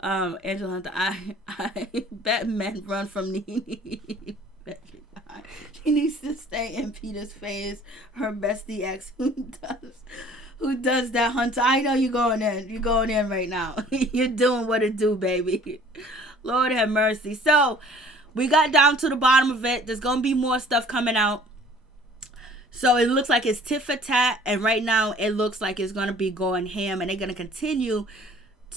Angela Hunter, I bet men run from NeNe. She needs to stay in Peter's phase. Her bestie ex who does that, Hunter? I know you're going in. You're going in right now. You're doing what it do, baby. Lord have mercy. So we got down to the bottom of it. There's gonna be more stuff coming out. So it looks like it's tit for tat, and right now it looks like it's going to be going ham, and they're going to continue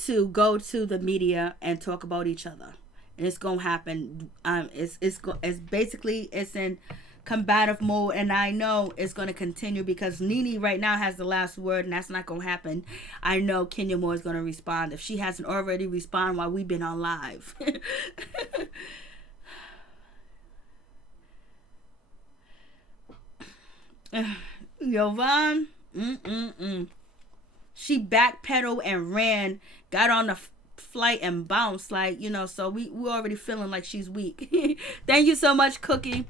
to go to the media and talk about each other. And it's going to happen. It's basically in combative mode, and I know it's going to continue because NeNe right now has the last word, and that's not going to happen. I know Kenya Moore is going to respond if she hasn't already responded while we've been on live. Yovanna, she backpedaled and ran, got on the flight and bounced, so we're already feeling like she's weak. Thank you so much, Cookie.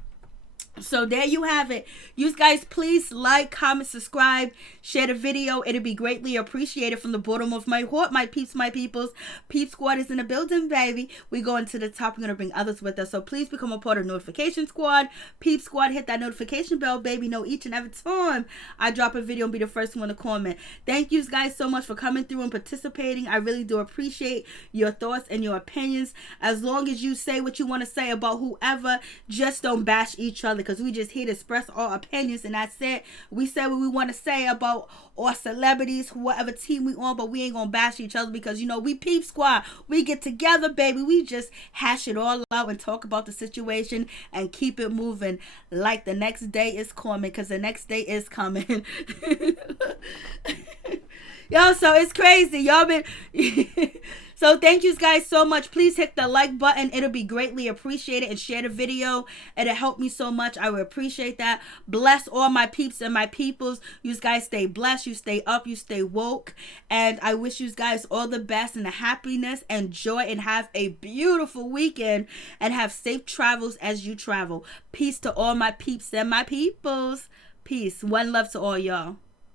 So there you have it. You guys, please like, comment, subscribe, share the video. It'll be greatly appreciated from the bottom of my heart. My peeps, my peoples. Peep Squad is in the building, baby. We going to the top. We're going to bring others with us. So please become a part of Notification Squad. Peep Squad, hit that notification bell, baby. Know each and every time I drop a video and be the first one to comment. Thank you guys so much for coming through and participating. I really do appreciate your thoughts and your opinions. As long as you say what you want to say about whoever, just don't bash each other, because we just here to express our opinions, and that's it. We say what we want to say about our celebrities, whatever team we on, but we ain't gonna bash each other because we Peep Squad. We get together, baby. We just hash it all out and talk about the situation and keep it moving like the next day is coming, because the next day is coming. Yo, so it's crazy. Y'all been... So thank you guys so much. Please hit the like button. It'll be greatly appreciated, and share the video. It'll help me so much. I would appreciate that. Bless all my peeps and my peoples. You guys stay blessed. You stay up. You stay woke. And I wish you guys all the best and the happiness and joy, and have a beautiful weekend, and have safe travels as you travel. Peace to all my peeps and my peoples. Peace. One love to all y'all.